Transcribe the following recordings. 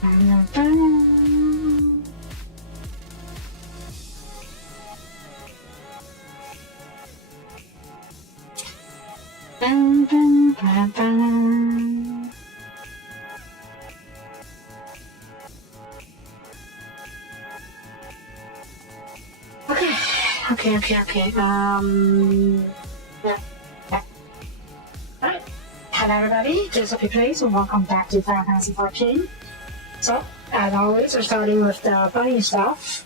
Okay. Yeah. Alright. Hello everybody, this is Soapie Plays and welcome back to Fantasy XIV. So, as always, we're starting with the bunny stuff.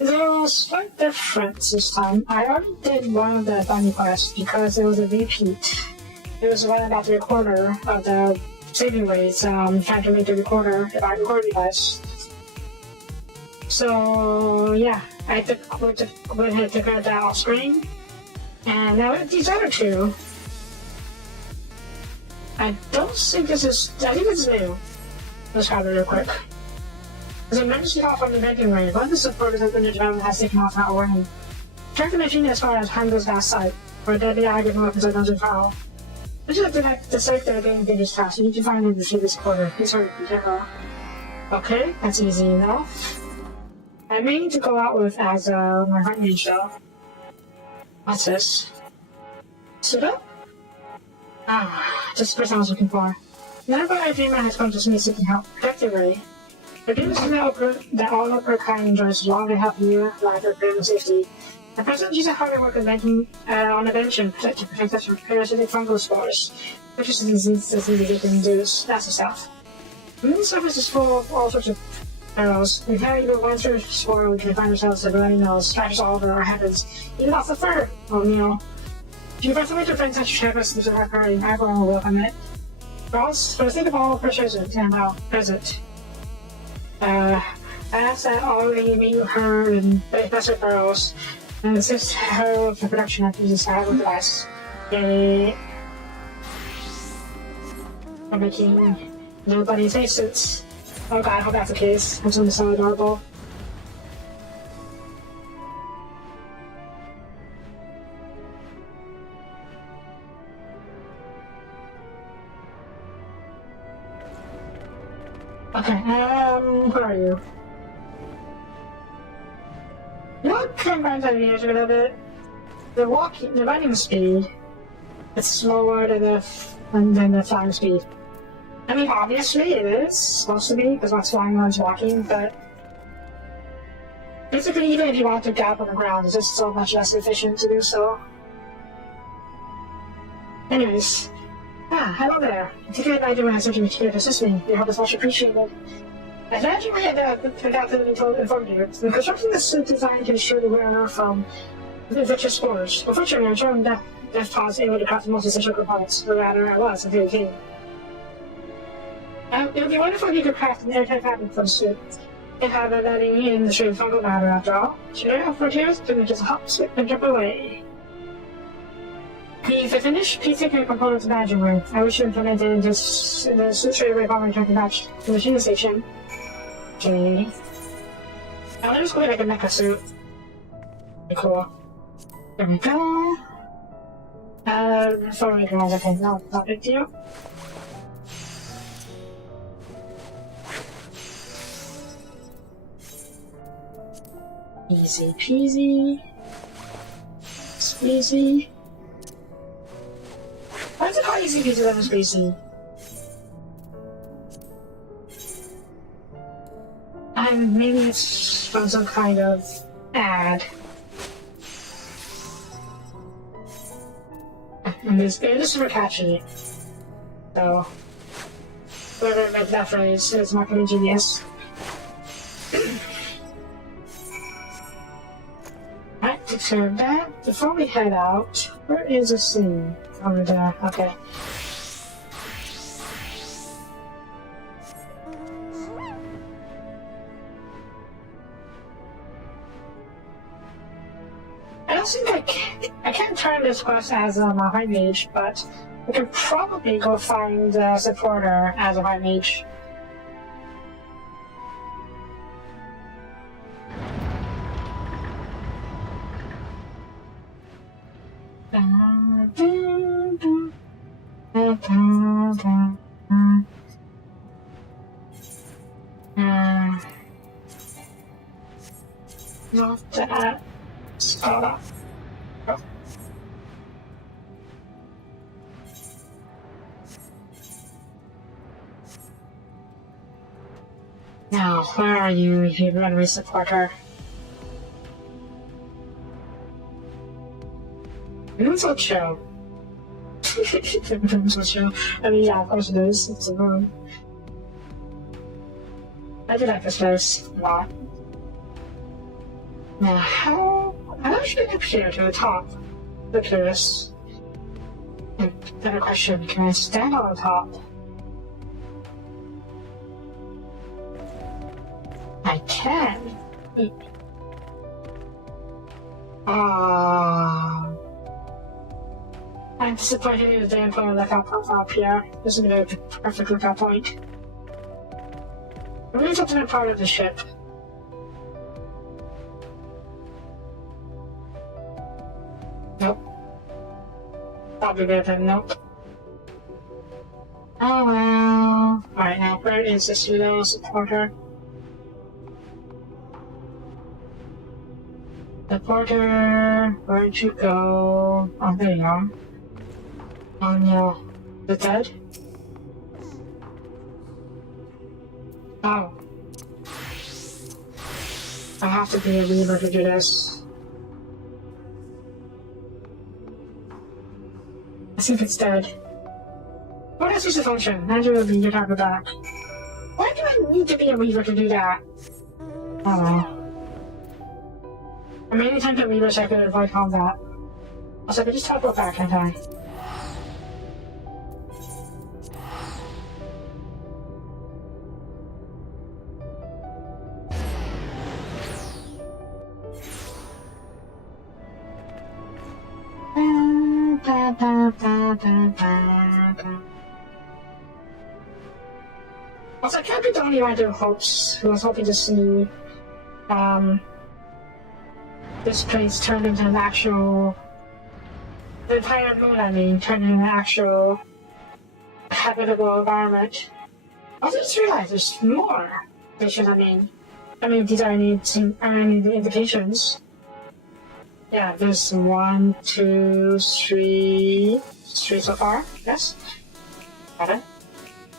There was slight difference this time. I already did one of the bunny quests because it was a repeat. It was one about the recorder of the saving rates, trying to make the recorder about recording device. So yeah, I went ahead and took out that off screen. And now these other two. I don't think this is, I think it's new. Let's grab it real quick. There's emergency call from the vending range. One of the supporters of the development has taken off without warning. Check the machine as far as handles that site, where deadly argument weapons are dungeon foul. Would you like to the site that are getting dangerous fast? You need to find and retrieve this quarter. Please hurry, be careful. Okay, that's easy enough. I may need to go out with as my front mage though. What's this? Suit up? Ah, just the person I was looking for. Whenever a dreamer has come to me seeking help, protectively. The dream is that all of her kind enjoys long and healthy life of freedom and safety. The president uses hard work on a bench and protect us from parasitic fungal spores, which is a disease that's easy to get induced. That's the stuff. The moon surface is full of all sorts of arrows. We carry even one sort of spore, we can find ourselves at running nose, scratches all over our heavens, even off the fur. Oh, Neil. If you find something to find such habits to her hurting, everyone will welcome it. For the sake of all present and now present. I ask that all of you meet her and Professor Burrows and assist her with the production of this terrible device. Yay! I'm making nobody's faces. Oh god, I hope that's the case. I'm so adorable. Okay, where are you? You know what combines ideas a little bit? The running speed is slower than the flying speed. I mean, obviously it is supposed to be, because what's flying runs walking, but basically even if you want to gap on the ground, it's just so much less efficient to do so. Anyways. Hello there. Particularly if I do have something here to assist me, your help is much appreciated. As I actually forgot to inform you, the construction of this is designed to ensure the wearer from infectious spores. Unfortunately, I'm sure Death Paws able to craft the most essential components, or rather, I was until it came. It would be wonderful if you could craft an airtight fabric for the suit. And have it letting in the stream of fungal matter after all. Should I offer tears? Then just hop, slip, and jump away. If I finish, please take your components to the management room. I wish you implemented this in the straight away bomber return batch to the machine station. Okay. Now let's go make a mecha suit. Pretty cool. There we go. Before we go, okay, no, not big deal. Easy peasy. Squeezy. Why is it called easy peasy lemon squeezy? Maybe it's from some kind of ad. And it is super catchy. So, whoever made that phrase is marketing genius. Right, take care of that. Before we head out, where is the scene? Over there, okay. I don't think I can't turn this quest as a high mage, but we can probably go find a supporter as a high mage. Not that. Oh. Now, where are you, you enemy supporter? It's so chill. It's so chill. I mean, yeah, of course it is. It's a room. I do like this place a lot. Now, how should I get up here to the top? I'm curious. And better question, can I stand on the top? I can. I'm disappointed in the damn point lookout profile up here. This is a perfect lookout point. I'm really something a part of the ship. Nope. Probably good then, nope. Oh well. Alright, now where is this little supporter? Supporter, where'd you go? Oh, there you are. Oh no. The dead? Oh. I have to be a Weaver to do this. I think it's dead. What else is the function? Andrew will be your target back. Why do I need to be a Weaver to do that? Oh well. I mean, anytime to Weavers I could avoid combat. Also, I could just teleport back, can't I? Also, I can't be the only one who was hoping to see, this place turned into an actual... The entire moon, I mean, turned into an actual habitable environment. I just realized there's more stations, I mean, these are any indications. Yeah, there's 1, 2, 3 so far, yes? Got it.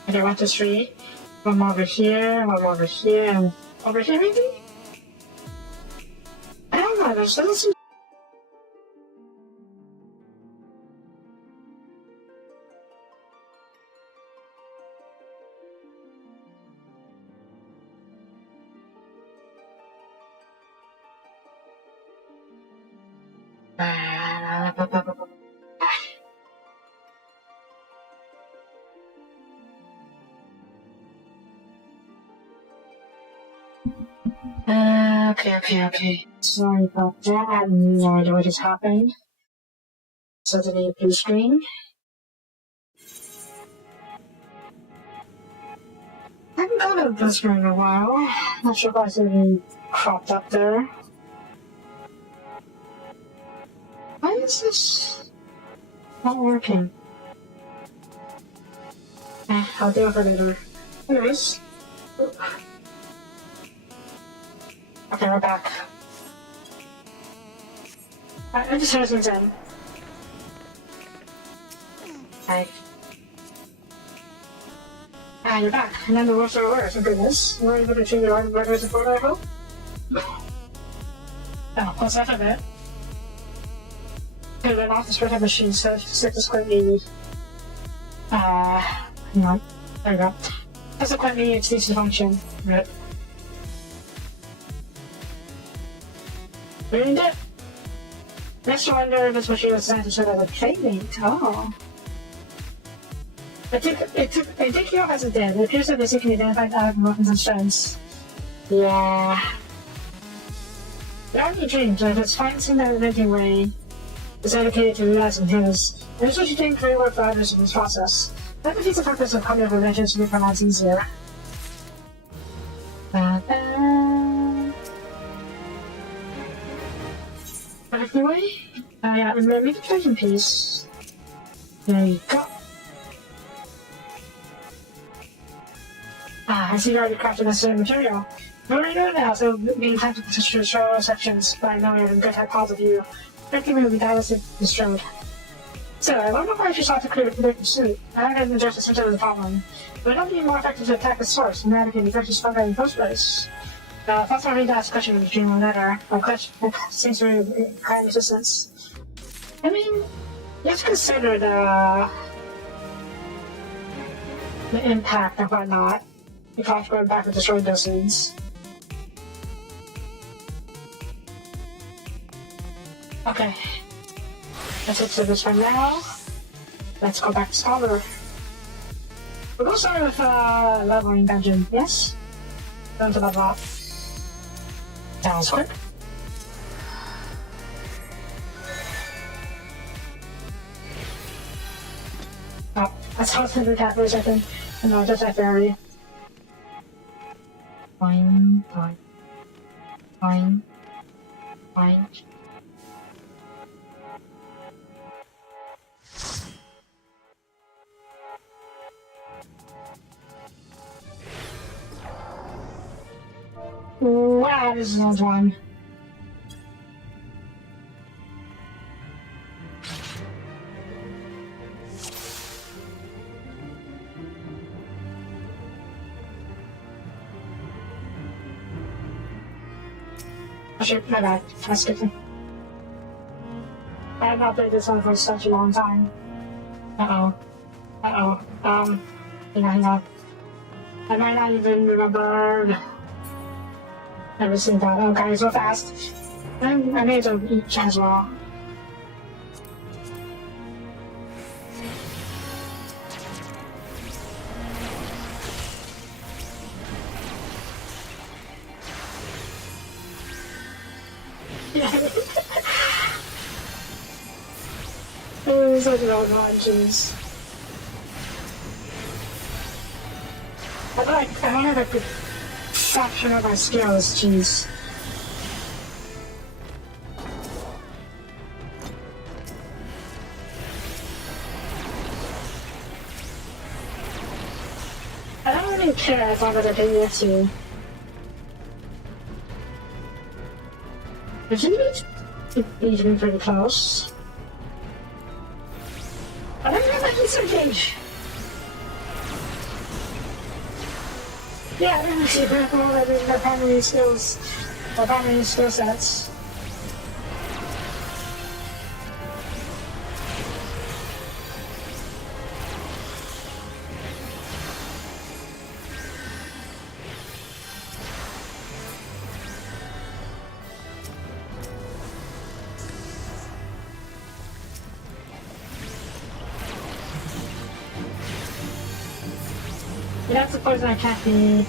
Okay, 1, 2, 3. One more over here, and over here maybe? I don't know, there's doesn't seem... Okay. Sorry about that. I have no idea what just happened. Suddenly a blue screen. I haven't gone to the blue screen in a while. Not sure if I suddenly cropped up there. Why is this not working? I'll do it for later. Anyways. Okay, we're back. I just heard things in. Hi. You're back. And then the worst are worse, thank goodness. We're able to change your regular support, I hope? Oh, close enough of it. Okay, then off the spread machine, so subsequently... hang on. There we go. Subsequently, it needs to function. Right. Ruined it? Next, I wonder if this machine was designed to serve as a playmate. Oh. I think you as it did. It appears that this can identify the weapons and strengths. Yeah. The only change, if it's finding that inventing way is dedicated to realizing his, and it's what you think create work for others in this process. That defeats the purpose of cognitive inventions to make our lives easier. But anyway, yeah, make a treasure piece. There you go. I see you already crafted necessary material. What are you doing now? So being tempted to show sections by knowing and good hypothesis you. Making me dynasty destroyed. So, I wonder why she sought to create a predictive suit. I haven't even just essentially the problem. It would not be more effective to attack the source and eradicate the first stronger in the first place. That's why I need to ask a question in the dream letter. My question seems to be kind resistance. I mean, you have to consider the impact and whatnot. If I have to go back and destroy those things. Okay. Let's exit this one now. Let's go back to Scholar. We'll go start with leveling dungeon, yes? Going to level up. Sounds quick. Oh, that's how it's the cat for a second. And no, just that fairy. Fine, fine. Fine. Fine. Wow, this is an old one. Oh shit, my bad. I skipped it. I have not played this one for such a long time. Uh-oh. Hang on. I might not even remember everything that. Okay, so fast. I made them each as well. It was such an old one, jeez. I don't have a good fraction of my skills, jeez. I don't really care as long as I can get to. But he's been pretty close. I don't know if he's engaged. Yeah, I didn't see people that in their primary skills, or primary skill sets. That's the poison I can't be.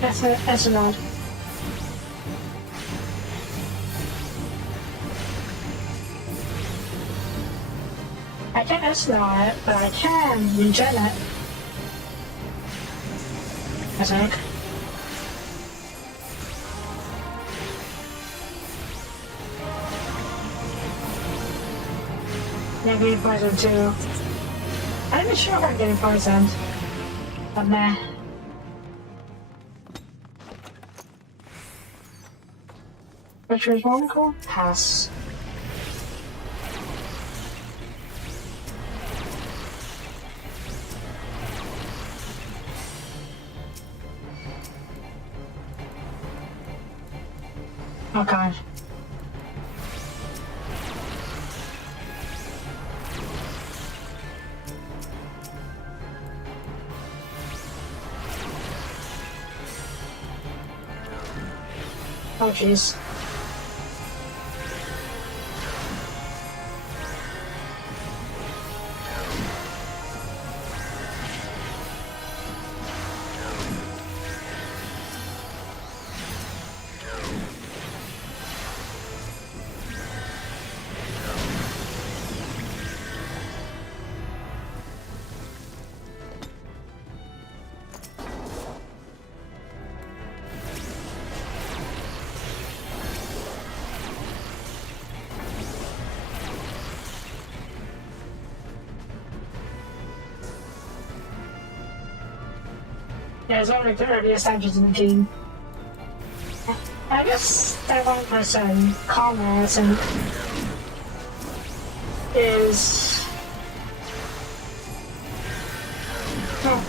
That's a nod. I can't S-Nod it, but I can regen it. I think. Yeah, getting poisoned too. I'm not sure if I'm getting poisoned. But meh. Which was one called? Pass. Oh god. Oh jeez. Yeah, there's only 30 established in the team. I guess that one person, commerce, and is... Oh,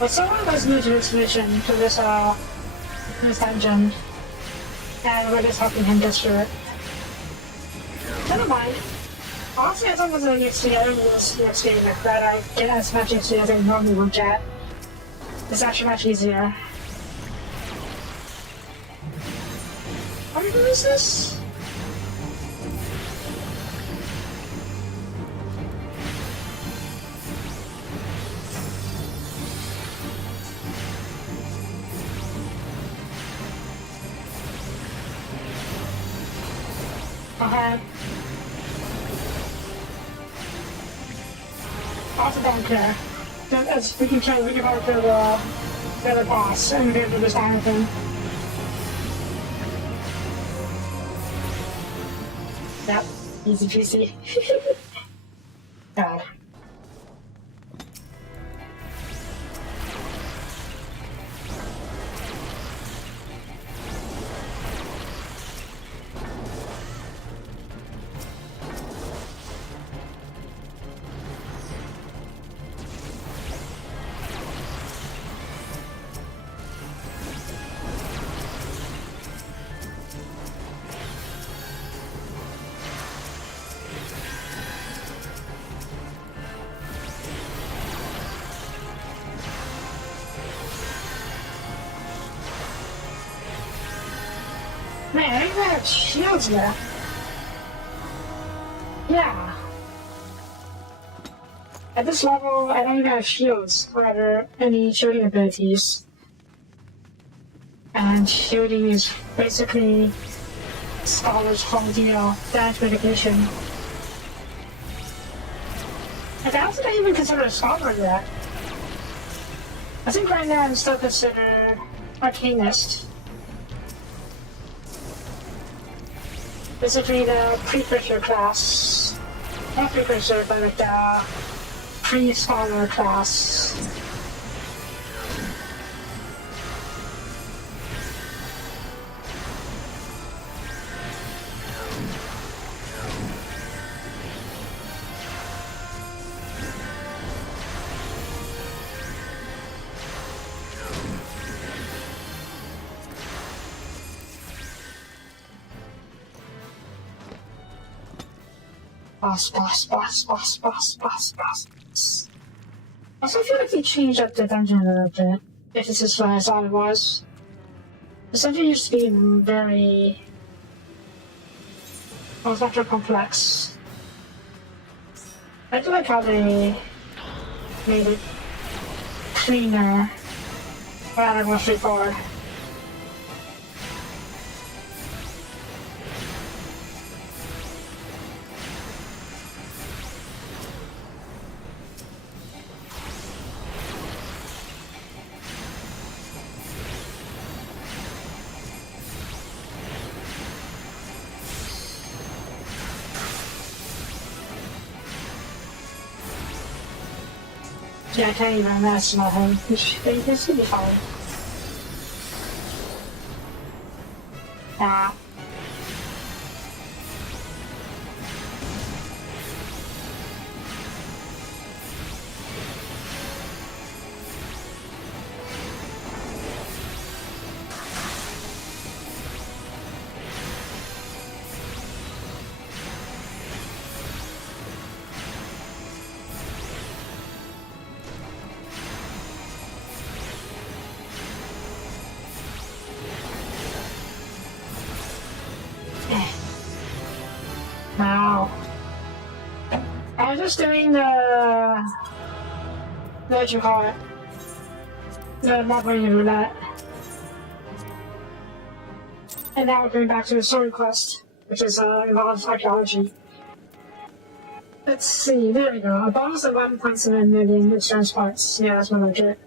but someone was new to this mission, to this dungeon, and we're just helping him get through it. Never mind. Honestly, as long as I get to the other EXP, that I get as much XP as I normally would get. It's actually much easier. How do you lose this? Also don't care. As we can try, we can go to the other boss and be able to disarm with him. Yep, easy peasy. God. Man, I even have shields left. Yeah. At this level, I don't even have shields, or rather, any shielding abilities. And shielding is basically Scholar's whole deal, damage mitigation. I don't think I even consider a Scholar yet. I think right now I'm still considered Arcanist. Basically the precursor class. Not precursor, but like the pre-scholar class. Boss. Also, I feel like they changed up the dungeon a little bit, if this is what I thought it was. The dungeon used to be very... much more complex. I do like how they made it cleaner, rather more straightforward. Yeah, I can't even imagine at home. This should be fine. Ah. Wow. I was just doing what you call it? The marketing roulette. And now we're going back to the story quest, which is involves archaeology. Let's see, there we go. A bonus of 1.7 million insurance parts. Yeah, that's what I get.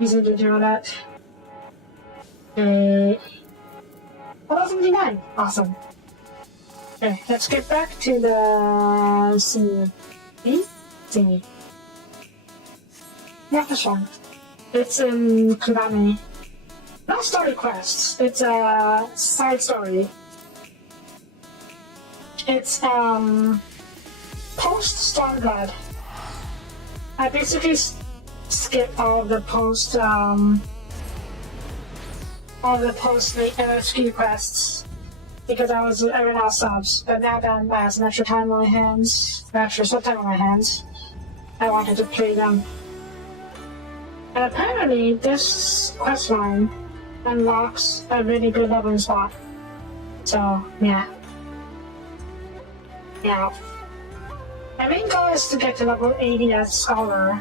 Easy to do that. 1,079. Awesome. Okay, let's get back to the thingy. Not this one. It's in Kurame. not story quests. It's a side story. It's post Stormblood. I basically skipped all the post LSQ quests because I was running out of subs. But now that I have some extra time on my hands, I wanted to play them. And apparently, this quest line unlocks a really good leveling spot. So, yeah. My main goal is to get to level 80 as Scholar,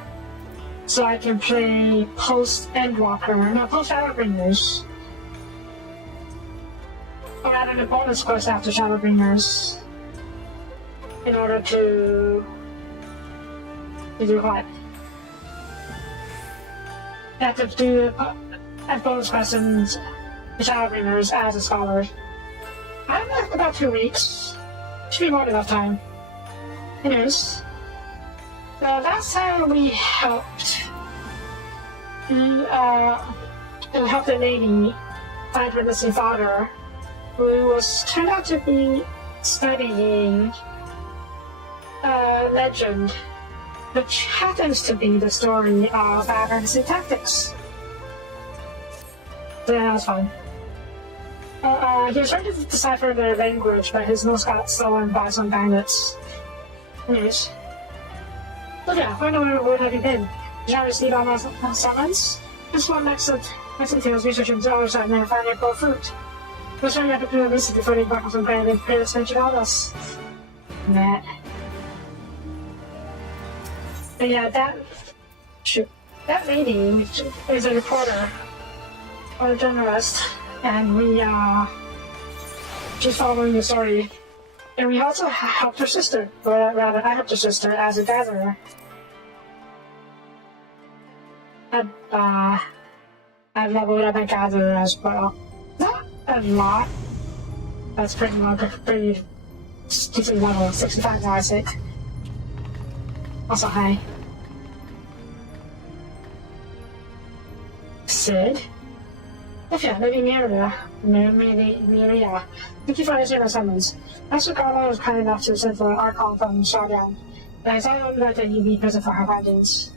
so I can play post Shadowbringers. Or add a bonus quest after Shadowbringers in order to do what? I have to do a bonus quest in Shadowbringers as a Scholar. I have about 2 weeks. Should be more than enough time. Anyways, the last time we helped the lady find her missing father, who turned out to be studying legend, which happens to be the story of Fantasy Tactics. So that was fun. He was trying to decipher their language, but his notes got stolen by some bandits. Anyways. Look at, where have you been? Did I receive all my summons? This one next entails researching the other side and finding a fruit. We're trying to do a visit before they embark on some grand greatest venture on us. Nah. But yeah, that lady is a reporter or a journalist, and she's following the story. And we also helped her sister, or rather, I helped her sister as a gatherer. I've leveled up my gatherer as well. Not a lot. That's pretty decent level, 65 classic. Also high. Sid? Okay, maybe Miria. Thank you for answering my summons. Master Carlo was kind enough to send for an Archon from Showdown, but I saw that you'd be present for her findings.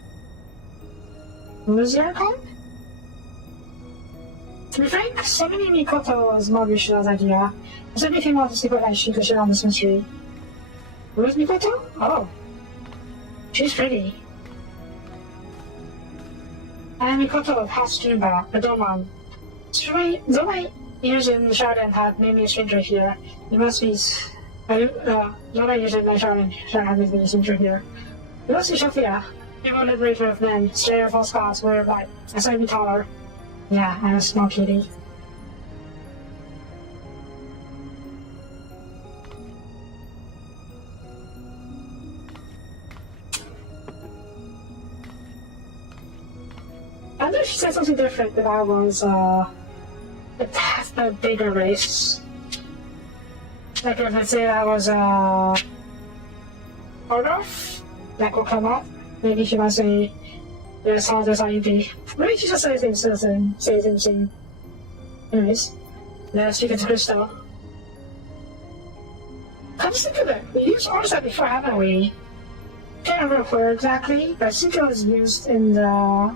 Who is the Archon? To be frank, summoning Mikoto was Mauricio's idea. I simply came out to see what she could share on this mystery. Who is Mikoto? Oh. She's pretty. I am Mikoto of House Junba, the Domon. Though my years in Showdown have made me a stranger here, you must be... though my years in Showdown have made me a stranger here. You must be Sophia, evil liberator of men, slayer of all gods, warrior of light. I saw you be taller. Yeah, I'm a small kitty. I wonder if she said something different if I was, a bigger race. Like if I say I was, Ordorf, that will come up. Maybe she might say, yes, how does IUP? Maybe she just says the same. Anyways, let's speak to Crystal. Come to think of it, we used Orsa before, haven't we? Can't remember where exactly, but I think it was used in the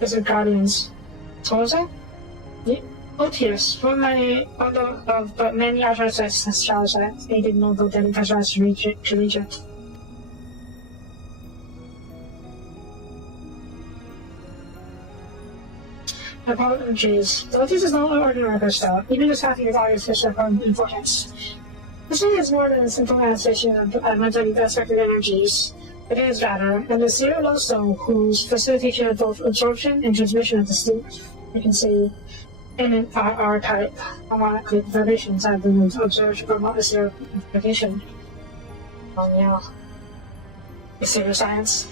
Wizard Guardians. So what was that? Yeah. Otius, but many artists shall say they didn't know the deadly presence to reach it. Apologies. Though this is not an ordinary crystal, even just having it is of importance. This thing is more than a simple manifestation of mentally aspected energies. It is rather, and the zero lodestone whose facilitation of both absorption and transmission of the sleep, you can see in an R type harmonically vibrations have been observed from zero amplification. Oh yeah. It's serious science.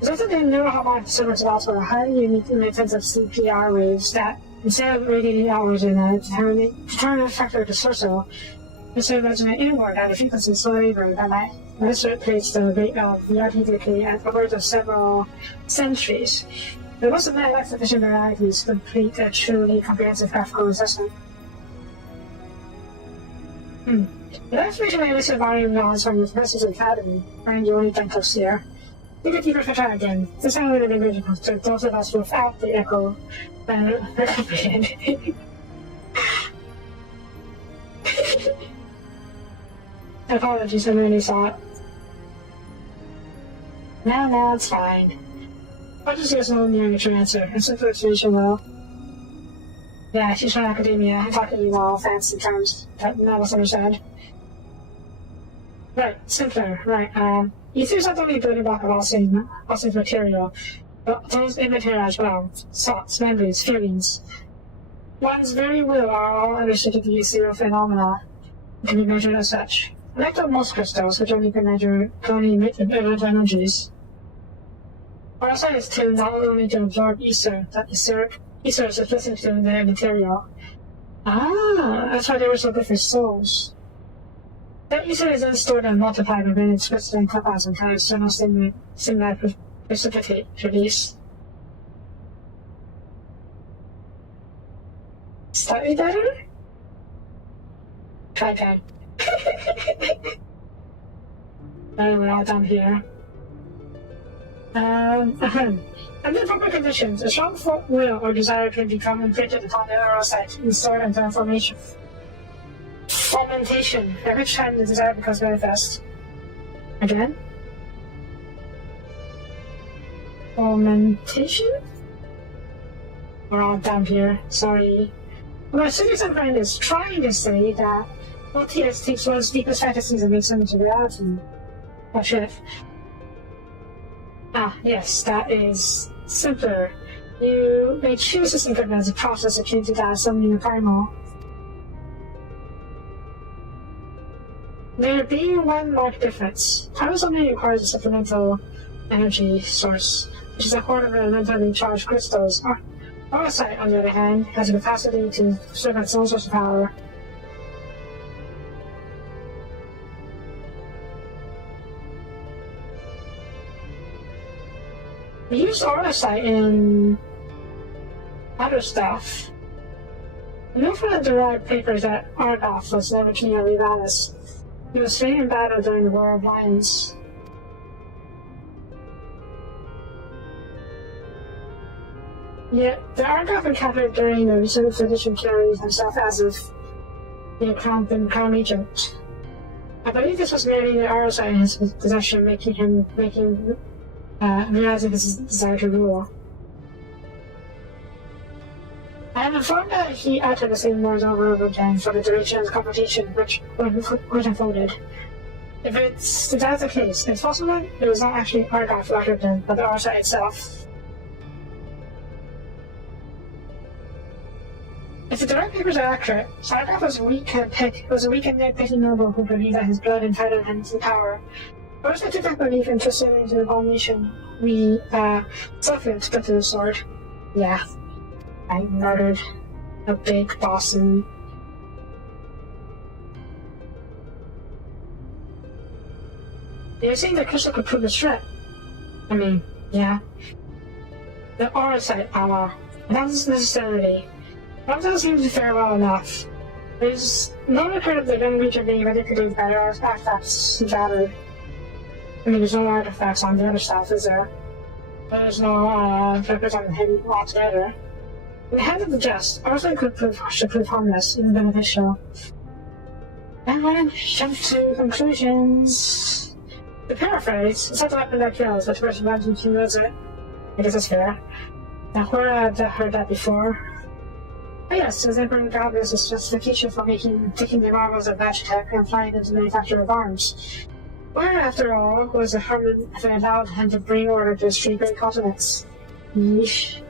Resulted in neuroharmonic disturbance of also a highly unique emittance of CPR waves that, instead of radiating outwards in a determinate factor to torso, instead of resonate inward at a frequency so wavering that might replace the rate of the RT decay at upwards of several centuries. There must have been sufficient varieties to complete a truly comprehensive graphical assessment. The information I listed volume knowledge from the Fantasy Academy, and you only think of here. Think a deeper try again. This time with the original, so those of us without the echo. Apologies, I really saw it. No, it's fine. I'll just get some near your answer. It's a situation, though. Yeah, she's from academia. I'm talking to you all fancy terms. That was understood. Right, simpler. Right, ethers are the only building block of all things material. But those immaterial as well. Thoughts, memories, feelings. One's very will are all understood to be ethereal phenomena and can be measured as such. Like the most crystals, which only can emit energies. Our side is to not only to absorb ether, that ether is explicit to the material. That's why they were so good for souls. That ether is then stored and multiplied within its crystalline compounds until external stimuli precipitate release. Slightly better? Try pen. We're all down here. Under proper conditions, a strong will or desire can become imprinted upon the neurocyte and stored into information. Fomentation, at which time the desire becomes manifest. Again? Fomentation? We're all down here, sorry. My citizen friend is trying to say that LTS takes one's deepest fantasies and makes them into reality. Oh shit. Yes, that is simpler. You may choose to think of it as a process akin to that of summoning a primal. There being one marked difference. Primal summoning requires a supplemental energy source, which is a horde of elementally charged crystals. Oversight, on the other hand, has the capacity to serve its own source of power. We use Oversight in other stuff. We know from the derived papers that Argoth was never king of Rivalis. He was slain in battle during the War of Lions. Yet, the Argoth encountered during the recent expedition carried himself as if he had been crown regent. I believe this was merely the Oversight in his possession, realizing his desire to rule. I am informed that he uttered the same words over and over again for the duration of the competition, which unfolded. If that's the case, it's possible it was not actually Argoth who uttered them, but the Oversight itself. If the direct papers are accurate, Argoth was a weak and nitpicking noble who believed that his blood entitled him to power. First, I took that belief and twisted it into the abomination we suffered to put to the sword. Yeah. I murdered a big bossy. You're saying the crystal could prove a threat? I mean, yeah. The Oversight armor. Not necessarily. That doesn't seem to fare well enough. There's no record of the gun region being manipulated by artifacts battered. I mean, there's no artifacts on the other stuff, is there? There's no records on the heavy altogether. In the hands of the just, Oversight should prove harmless, even beneficial. And jump to conclusions. To paraphrase, it's not the weapon that kills, but the person who wields it. I guess that's fair. Now, where I've heard that before. Oh yes, as Emperor Galvez is justification for taking the marvels of Magitech and applying them to the manufacture of arms. Where, after all, was the Herman that allowed him to bring order to his three great continents? Yeesh.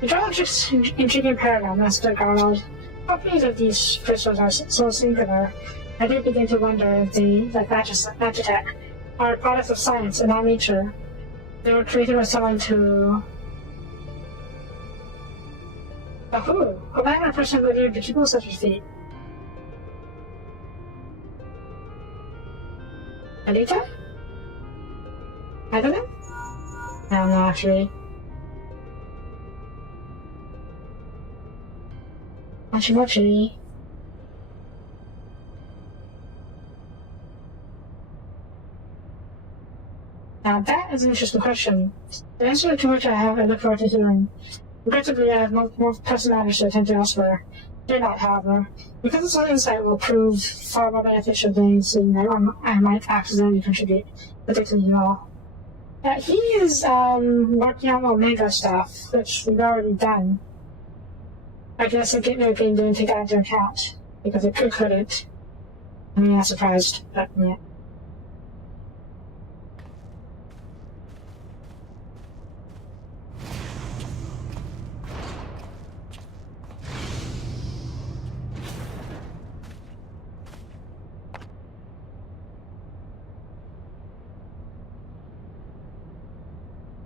The draw just intriguing paradigm, Master Garland. Properties of these crystals are so singular, I do begin to wonder if they, like Magitech, are products of science and not nature. They were created by someone to... But who? Who might not personally believe to people such a feat? Anita? I don't know. I don't know, actually. Mochi. Now that is an interesting question. The answer to which I look forward to hearing. Regrettably, I have more pressing matters to attend to elsewhere. Do not, however, because this insight will prove far more beneficial than I might accidentally contribute, particularly you all. He is working on Omega stuff, which we've already done. I guess the Gateway game didn't take that into account, because it couldn't. I mean, I'm surprised, but yeah.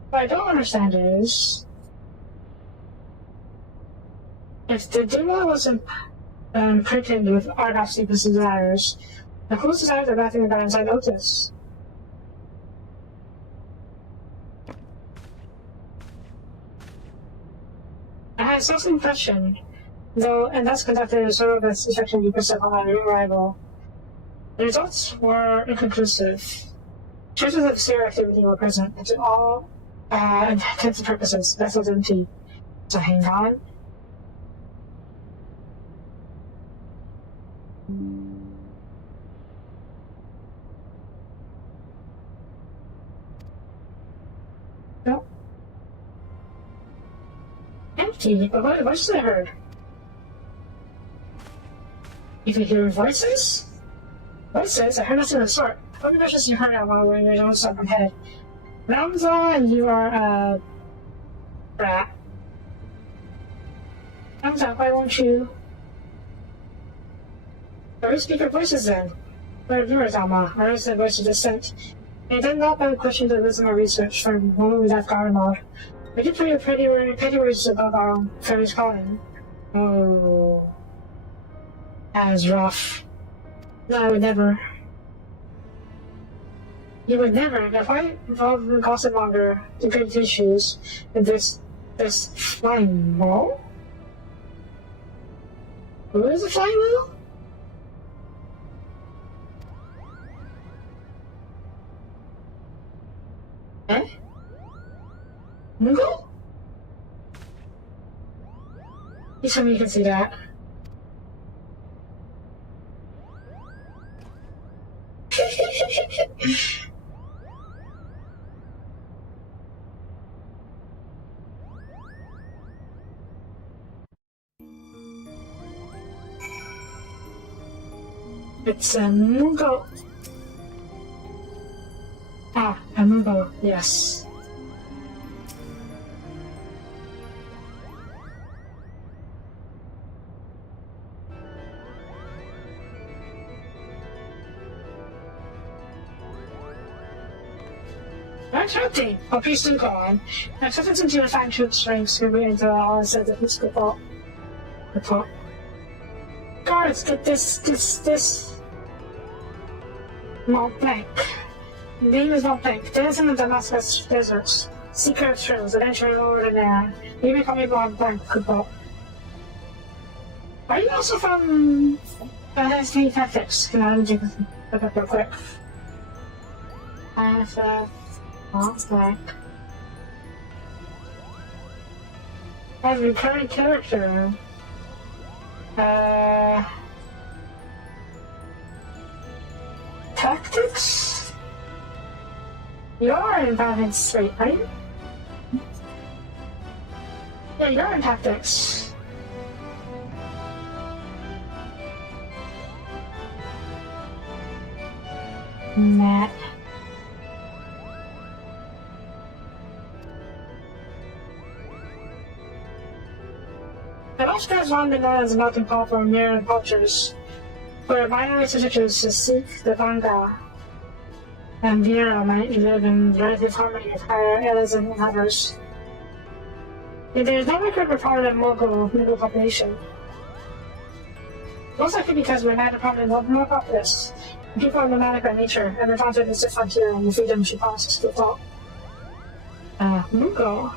What I don't understand is, if the demo wasn't printed with Argos Sleepless Desires, then whose desires are nothing about inside Notice? I had such an impression, though, and thus conducted a sort of a section you upon my arrival. The results were inconclusive. Traces of serial activity were present, and to all intents and purposes, that's empty. So hang on. No. Empty? What voices I heard? You can hear voices? Voices? I heard nothing of the sort. What voices you heard out while wearing your own stuff on head? Ramza, you are a brat. Ramza, why won't you? Or speak your voices then? What are yours, Alma? Or is the voice of dissent? It did not beg question to listen or research from one we left Garlemald. We did put your petty words above our own fairy's calling. Oh. That is rough. No, I would never. You would never. If I involved in the gossip monger to good issues with this flying wall? Who is the flying wheel? Eh? Moogle? You tell me you can see that. It's a Moogle. Ah, a Moogle, yes. That's empty. I'll be still gone. I've suffered some geofang strengths to be into all said that it's report. Guards, get this Mont Blanc. The name is Mont Blanc. Denizen of Damascus deserts. Seeker of thrills, adventurer over the man. You may call me Mont Blanc, report. Are you also from Fantasy Tactics? Can I look up real quick? Mont Blanc. As a recurring character. Tactics? You are in balance, wait, are you? Yeah, you're in tactics. Matt. The Oscar has long been known as a melting pot for myriad cultures, where minorities such as Sikh, the Banga, and Vera might live in relative harmony with higher Elizan and others. Yet there is no record reported of Moogles population. Most likely because nomadic prominent are more populous, and people are nomadic by nature, and their concept is the frontier and the freedom she promises to the fall. Moogle.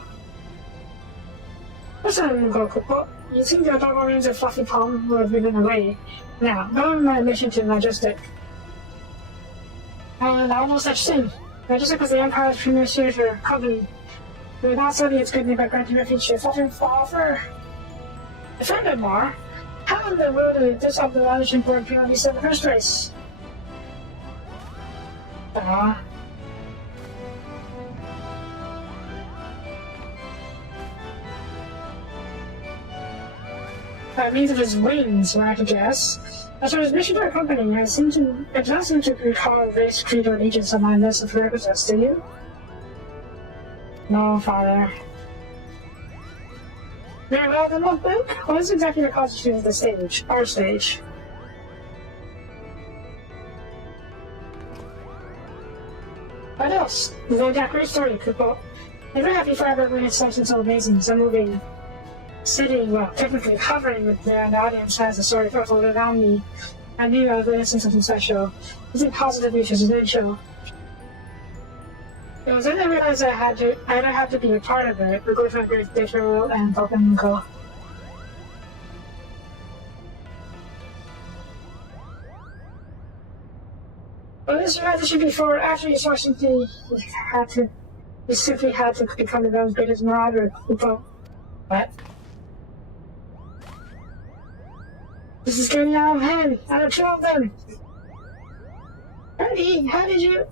What's a Moogle, Kupo? You think your dog remains a fluffy palm who have been away. Now, go on my mission to Majestic. And I know such thing. Majestic was the Empire's premier senator, company. Without serving its good name by granting refuge to a fluttering offer. Furthermore, how in the world did this obligation for imperialists in the first place? By means of his wings, I could guess. As for his mission to our company, it does not seem to recall race, creed, or allegiance on my list of prerequisites, do you? No, Father. Very well, then look, Luke. What is exactly the constitution of the stage? Our stage. What else? The exact great story, Kupo. Never happy forever when it's something so amazing, so moving. Sitting, well, technically hovering with the audience as the story felt around me. I knew I was witnessing something special. Something positive which was essential. It was then I realized I had to be a part of it. We're going for a great digital and open go. Well, this transition before, after you saw something, you simply had to become the world's greatest marauder. What? This is getting out of hand. Out of 2 of them. Ernie, how did you?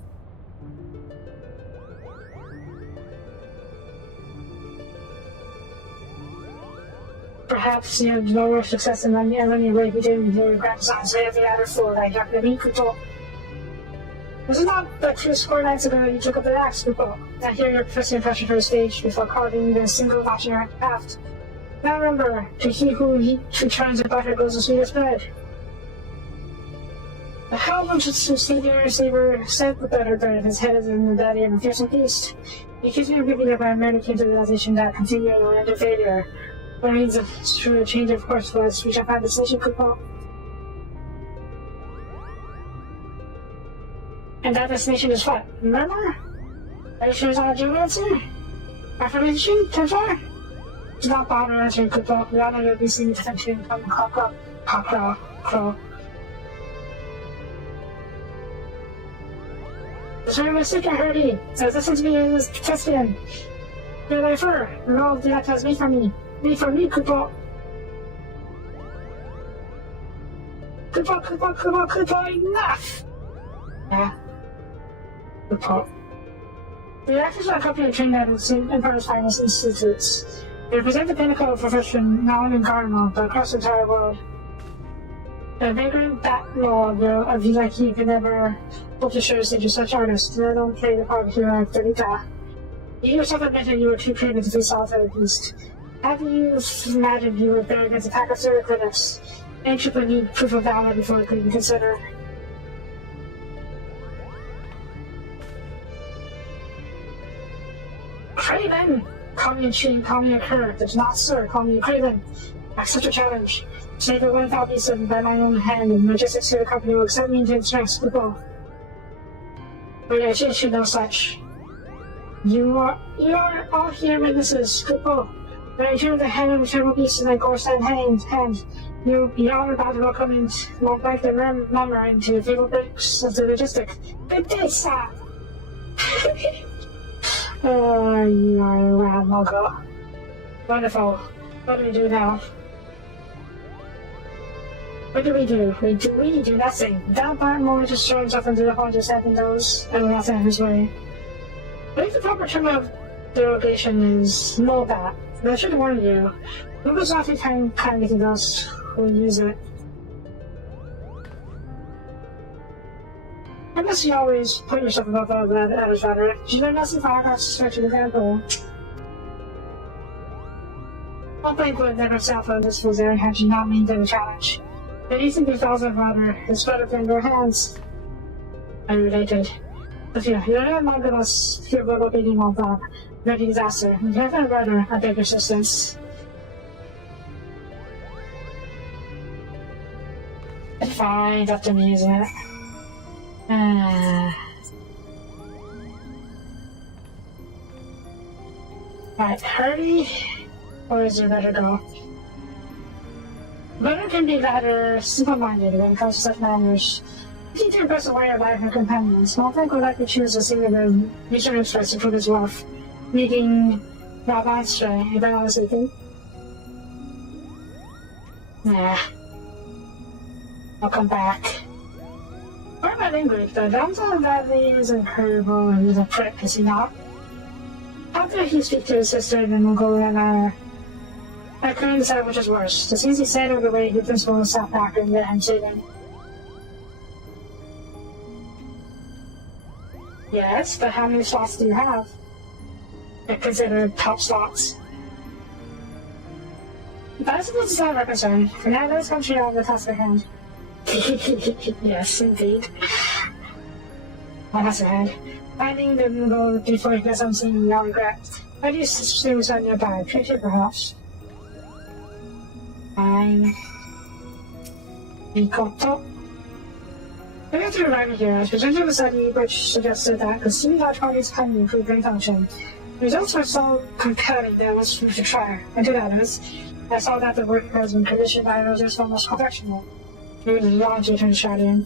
Perhaps you had no more success in any way we did with your grandsons. They have the other 4 like Dr. Kupo. Was it not that 2 nights ago you took up the axe, Kupo? I hear your first impression for the stage before carving even a single notch in your craft. Now remember, to he who turns a butter goes as sweet as bread. The hell of a savior said the better bread. His head is in the belly of a fearsome beast. He keeps me giving up by many came to the realization that continuing will end in failure. What means a true change of course was reach our final destination, Kupo. And that destination is what? Remember? Are you sure it's not a Jew answer? Affirmation? Templar? Do not bother answering, Kupo. We all know you'll be seeing the attention come crow. Sorry, my sick, I heard you. So listen to me in this Thespian. You're my fur. The world did not test me for me. Me for me, Kupo. Kupo, enough! Yeah. Kupo. The actors are a company trained at Empire's finest institutes. They represent the pinnacle of profession not only in Cardinal, but across the entire world. The vagrant backlog of you like you could never hope to show stage of such artists. They don't play the part of hero like Delita. You yourself admitted you were too creative to be solitary beast. Have you imagined you were there against a pack of serial critics? Ancient would need proof of valor before it could even consider. Craven! Call me a cheat, call me a cur. But not sir, call me a craven. Accept a challenge. Say that 1,000 pieces by my own hand, and Majestic Spirit Company will accept me into its ranks, Kupo. But I should know such. You are all here witnesses, Kupo. When I turn the hand of the terrible beast in my gorse hand, you'll be all about to welcome and walk back the mummer into the fatal breaks of the Majestic. Good day, sir! Oh, you are a wild Moogle. Wonderful. What do we do now? What do? We do nothing. That Barton moment just throw himself into the haunted seven those and nothing in his way. I think the proper term of derogation is Mobat. But I should have warned you. Moogles often kindly to those who use it. I guess you always put yourself above all that others better. You know nothing for our such an example. One thing would never self on this was there had you not maintained the challenge. But anything befalls of rather is better than your hands. I related. But you're not among us here about beating all that. Ready disaster. If you have a brother, I beg your assistance. Fine, up to me, isn't it? Alright, hurry, or is there better go? Better can be rather simple-minded when it comes to such matters. You need to impress a warrior by her companions. Malphite would likely choose a singular mission interest to prove his worth, making Rob astray, if I'm not mistaken. Nah. I'll come back. What about Ingrid? The damsel badly is incredible and he's a prick, is he not? How did he speak to his sister in a Mongolian manner? I couldn't decide which is worse. The scenes he said or the way the principal sat back and let him say them. Yes, but how many slots do you have? They're considered top slots. That's not my concern. For now, let's concentrate on the task at hand. Yes, indeed. My task at hand. Finding the Moogle before he gets something without regret. Why do you stay beside nearby? Treasure, perhaps? Fine. Ricotta. Maybe after arriving here, I presented a study which suggested that consuming large quantities can improve brain function. The results were so compelling that I was to try. And to that is, I saw that the work has been conditioned by Roger's almost perfectional. Maybe the launch turned shot in.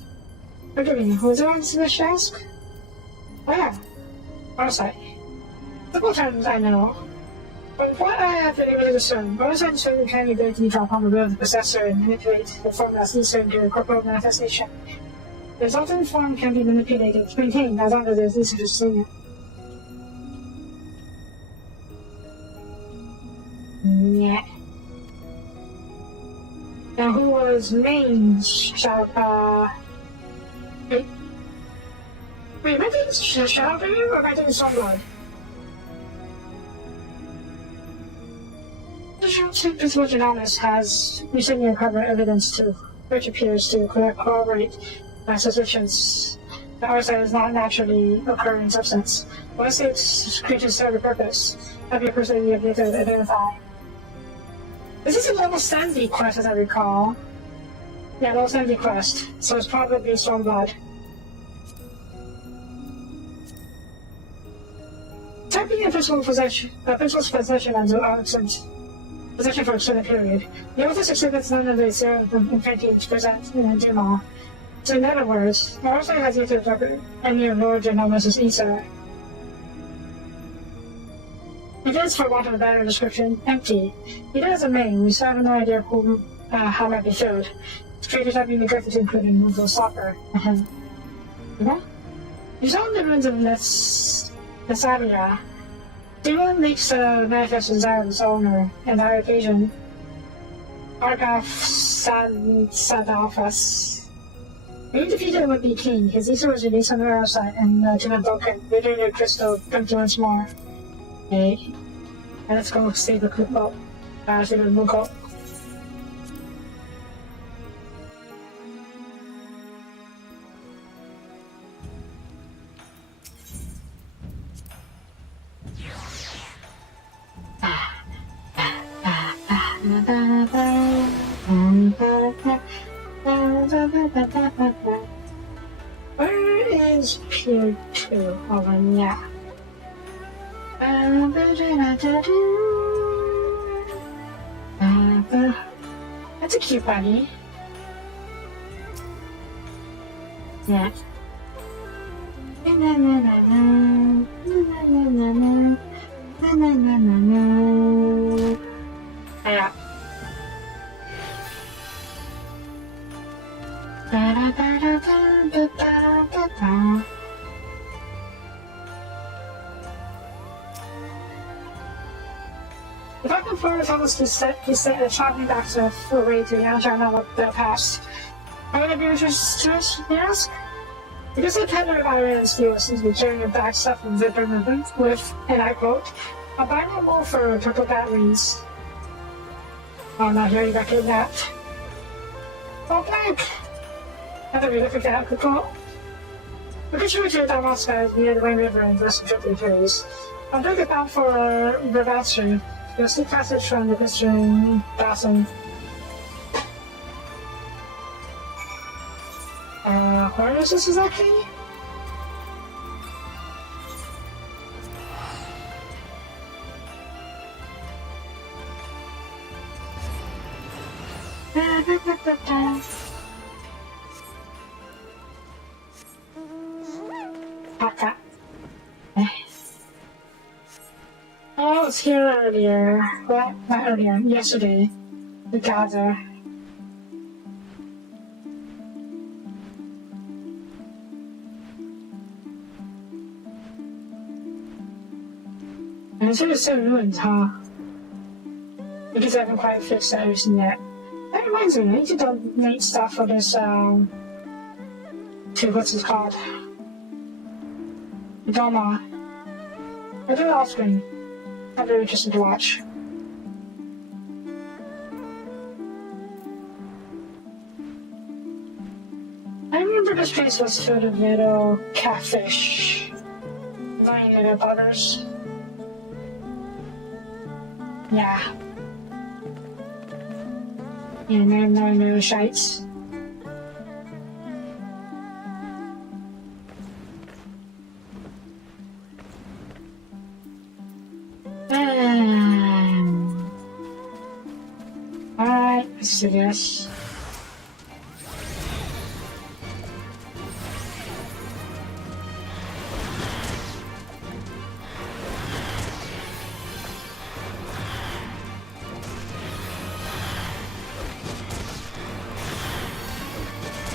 Forgive me, who was there on this desk? Oh yeah, Orsite. Simple terms I know. But what I have been able to discern, Orsite certainly can be ability to drop on the will of the possessor and manipulate the form that's necessary to a corporal manifestation. The resultant form can be manipulated, maintained, as long as there's reason to sustain it. Yeah. Now who was Mange? Wait, am I doing Shadow Barrier or am I doing Stormblood? The Shroud Principal Genomics has recently uncovered evidence which appears to corroborate my suspicions that Orsite is not a naturally occurring substance. Once its creatures serve a purpose, that be a person you have to identify. This is a level 70 quest, as I recall. Yeah, level 70 quest, so it's probably Stormblood. Typing in principal's possession under possession for an extended period. The office exhibits none of the serum imprinting to present in a demo. So in other words, Orsite has yet to observe any of Lord Genomics' Ether. It is, for want of a better description, empty. It is a main. We still have no idea how it might be filled. The creators have been neglected to include in Moogles Soccer. Yeah? You saw the ruins of Nasabia. Demon makes a manifest desire of its owner, and that occasion, Argaf Sadalfas. When you defeated him would be king, his Ether was released on the outside and to the broken, returning the crystal once more. Okay. And let's go save the Moogle. Save the Moogle. Where is Pier 2? Oh, yeah. That's a cute bunny. Yeah. Yeah. The Dark Floor is almost traveling back to the way to the Dawntrail of the past. Are you going to be interested to us, you ask? Because the tender of iron and steel seems to be carrying back stuff from zipper movement with, and I quote, a binary mold for turtle batteries. Oh no, here you got kidnapped. Oh, blank! I thought we looked at that control. Look at you to the Dalmas skies near the Rain River and Western Triple Ferries. I'm doing it bound for Revatsu. You'll see passage from the Western Dawson. Where is this exactly? Paka. I was here earlier. Well, not earlier, yesterday. The gather. And it's really so ruined, huh? Because I haven't quite fixed everything yet. That reminds me, I need to donate stuff for this, to what's it called? Doma. I do it off screen. I'm very interested to watch. I remember this place was filled with little catfish. Lying in their butters. Yeah. And no shites. Alright, let's do this.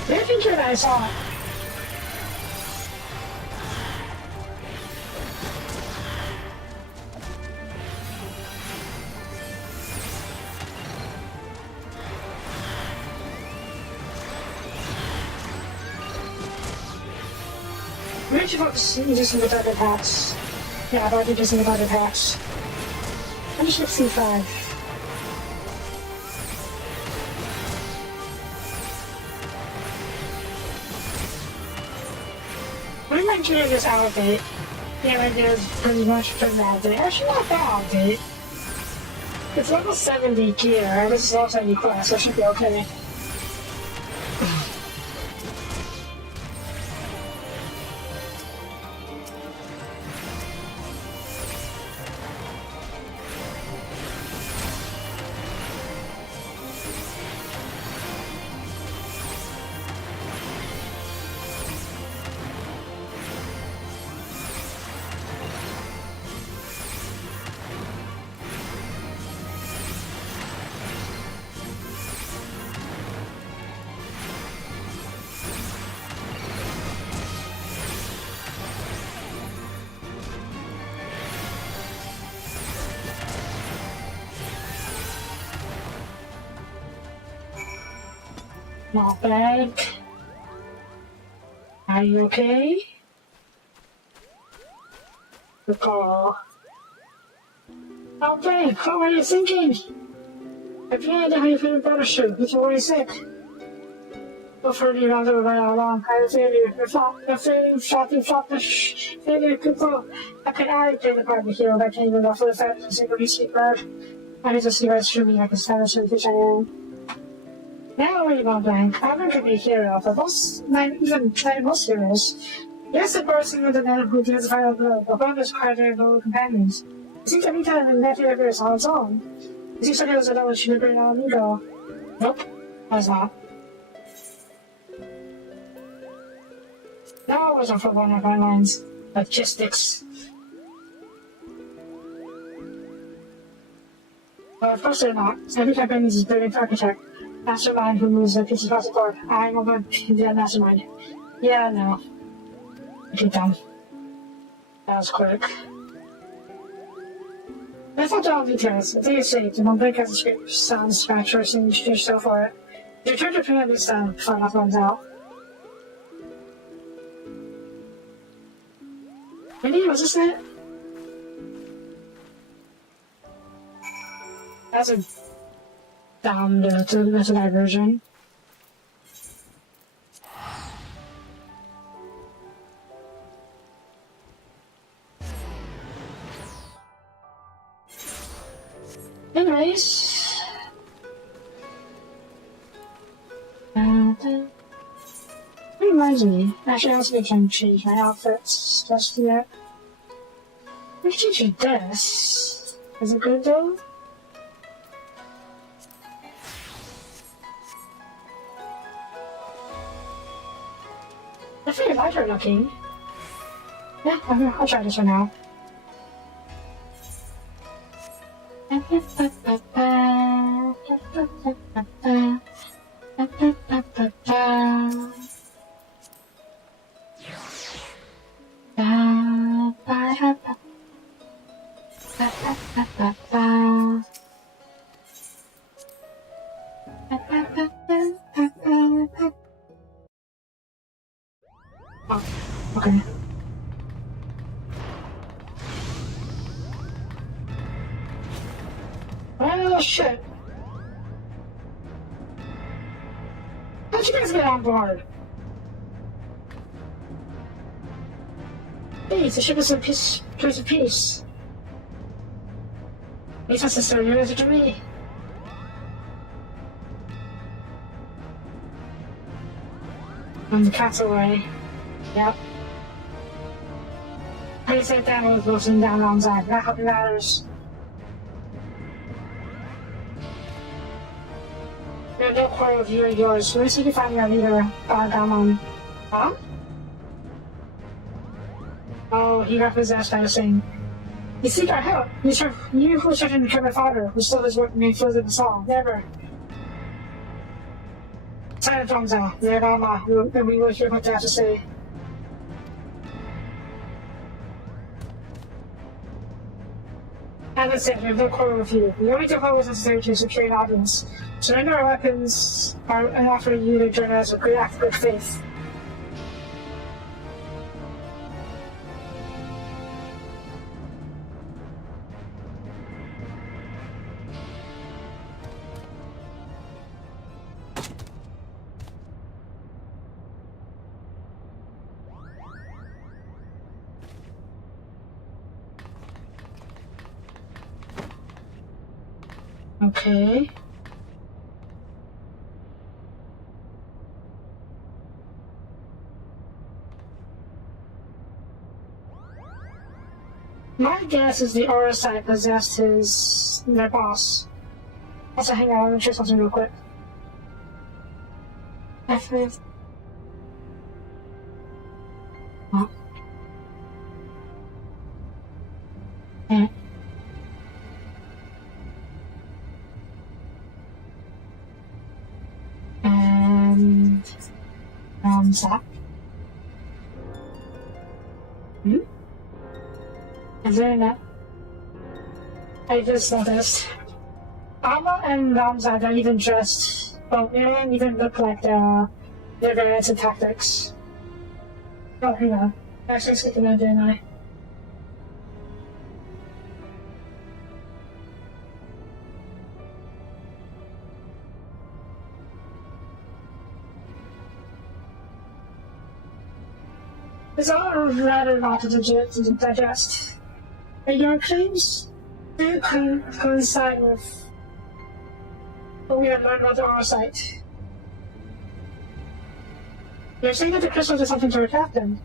I think that I saw it. Where'd you put using the other packs? Yeah, I've already using the other packs. I'm just at C5. We might get this out of date. Yeah, like there's pretty much pretty out of date. Actually, not that out of date. It's level 70 gear. This is level 70 class, so it should be okay. Not bad. Are you okay? The call. Not bad. How are you thinking? Have you had how you feel better soon? You're already sick. I've heard you not over how long. I failure. The failure people. I can already play the part of the hero that came in off the fact that single receipt bird. I need to see what's true me like a establish which I am. Now we're not blank. I don't be a hero, but most heroes. Yes, the person with the man who gives final blow, but bonus card their lower companions. It seems every time the nephew ever is on its own. It seems like it was a double should bring on ego. Nope, was not. No, it wasn't for one of my lines. Logistics. Well, of course they're not. Every company is brilliant architect. Mastermind who moves the pieces across the board. I'm over the mastermind. Yeah, no. Too dumb. That was quick. That's not all details. I think it's safe. The Moogles has a script sound dispatcher, so you should yourself for it. You turn to print this down before enough runs out. Really? Was this it? That's a down to the diversion. Anyways, that reminds me. Actually, I was going to change my outfits just yet. I should change this. Is it good though? pretty lighter looking. Yeah, I'll try this one out. Oh, okay. Oh shit. How'd you guys get on board? Please, the ship is a place of peace. These are so yours to me. On the cataway. Yep. Please take down with Wilson down alongside. That help matters. There's no quarrel of you or yours. Where's you can find your leader, Gargamon? Huh? Oh, he got possessed by a thing. You seek our help. You who search to kill my father, who still is what made further the song. Never. Silent Domza, near Dama, and we will hear what they have to say. As I said, we have no quarrel with you. The only difficulty is necessary to secure an audience. Surrender our weapons and offer you to join us a great act of good faith. Okay. My guess is the aura site possessed their boss. Also, hang on, let me check something real quick. F5. Oh. Yeah. And Zap. Is there that? I just noticed. Alma and Ramza don't even dressed. Well, they don't even look like their variants and tactics. Oh, hang on. Actually, skipping that, didn't I? It's all rather not to digest. But your claims do coincide with what we have learned about the aura site. You're saying that the crystal did something to our captain.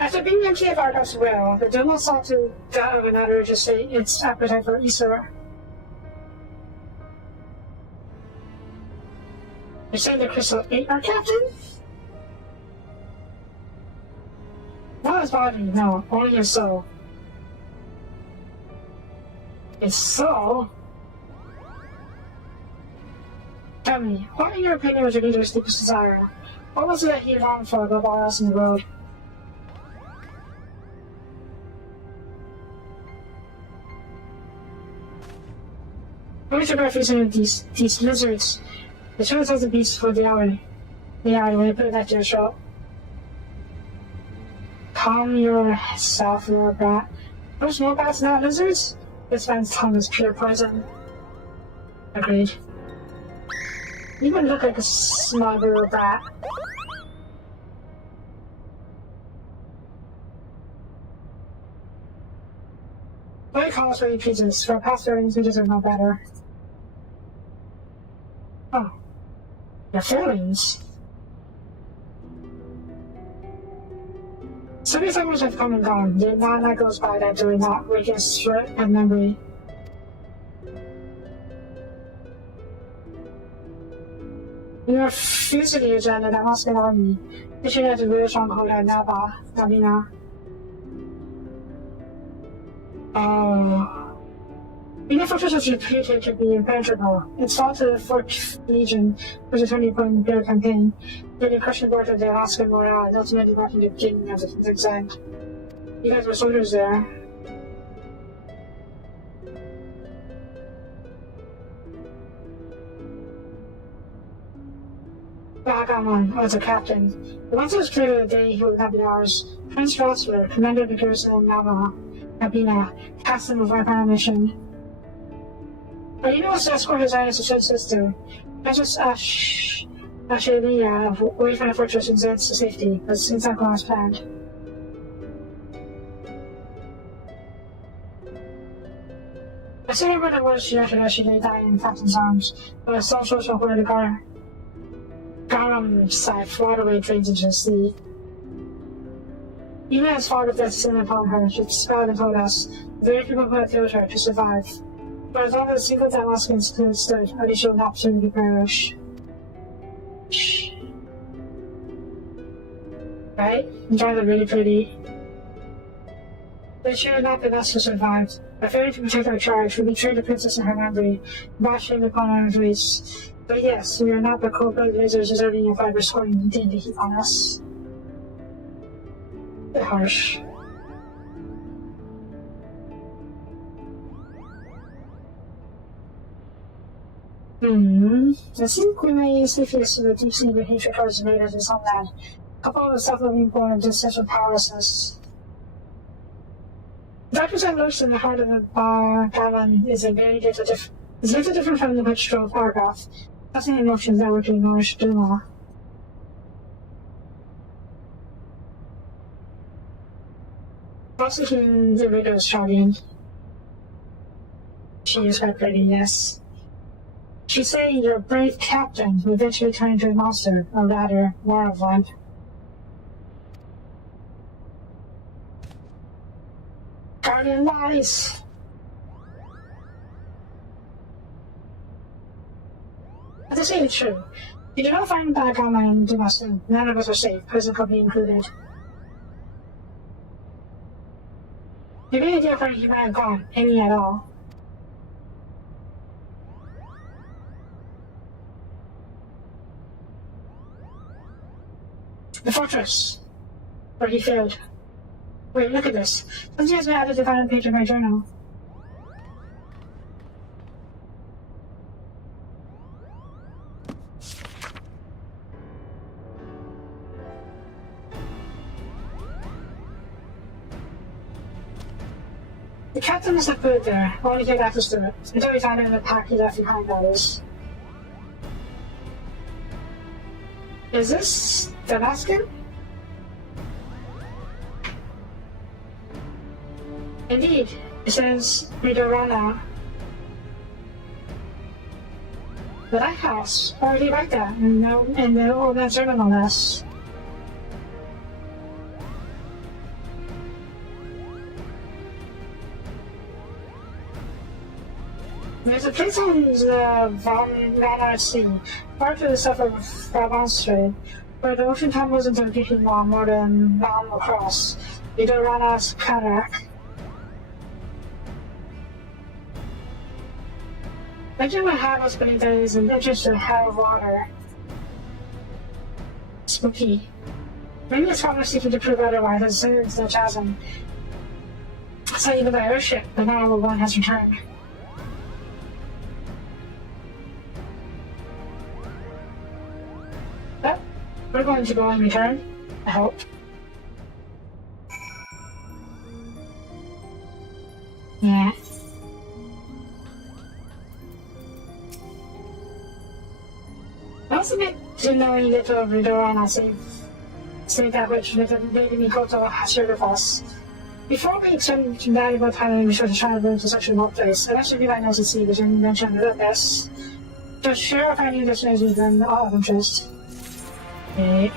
After being empty of Argos' will, the Duma sought to that of another just say its appetite for Isra. You're saying the crystal ate our captain? Not his body, no, only his soul. His soul? Tell me, what in your opinion was your leader's deepest desire? What was it that he longed for above all else in the world? What is your referencing of these lizards? It turns out the beasts for the hour. Yeah, when you put that to your show. Calm yourself, little brat. Those more bats, not lizards? This man's tongue is pure poison. Agreed. You even look like a smug little brat. Why do you call us ready pizzas? For past earnings, we deserve no better. Oh. Your feelings? So many summers have come and gone. The amount that goes by that do not wake us through and memory. You are fusing the agenda that must be an army. You should have to real stronghold at Nabina. Oh. The fortress was reputed to be impenetrable. It fought to the 4th Legion, which was only point in the campaign. Then it crushed the board of the Alaskan morale and ultimately marking the beginning of the conflict's end. You guys were soldiers there. Bagamon was a captain. The once it was clear the day he would not be ours, Prince Rossler, commander of the garrison in Nabina, tasked him with weapon on a mission. But he was to escort his Highness' sister, Princess Ashelia, away from the fortress and Zed's to safety, but it's not going as planned. I still remember the words she uttered as she lay dying in the captain's arms, but I saw social where the Garum side waterway drains into the sea. Even as far as death descended upon her, she smiled and told us, the very people who had killed her, to survive. But as long as a single Damascus stood, at least she would not soon to perish. Right? Enjoy the really pretty. But she would not been us who survived. By failing to protect our charge, we betrayed the princess and her memory, bashing upon our race. But yes, we are not the cold-blooded lizards deserving of fiber scoring indeed to heap on us. A bit harsh. I think we may safely assume that deep-seated hatred towards the natives is homeland, coupled with self-loving born of this sense of powerlessness. Doctor's evolution in the heart of the Galan is a very little different from the which drove Argoth. Nothing emotions that were to nourish Duma. Also from the widow's Charlian. She is quite pretty, yes. She's saying you're a brave captain who eventually turned into a monster, or rather, more of one. Guardian lies! But this ain't true. You do not find back on my Dumaston. None of us are safe, prison company included. You have any idea where he might have gone, any at all? The fortress, where he failed. Wait, look at this. Something has been added to the final page of my journal. The captain must have put it there. I want to get access to it. Until we found it in the pack he left behind, that is. Is this Damascus? Indeed, it says Midorana. The lighthouse. Already like that, and the old man's journal no less. There's a place on the Vannar Sea, far to the south of Brabantstad, where the ocean time wasn't a repeating law more than Nam across. Midorana's cataract. Imagine what happens beneath there is an interesting head of water. Spooky. Maybe it's probably seeking to prove otherwise as soon as the chasm. It's not even the airship, but not all one has returned. But we're going to go and return, I hope. Yeah. I was a bit knowing little of Ridorana save that which Lady Mikoto has shared with us. Before we expend valuable time and resources trying to move to such a remote place, I'd actually be like nice to see there's any mention of this. Just share if any of this is even all of interest. Okay.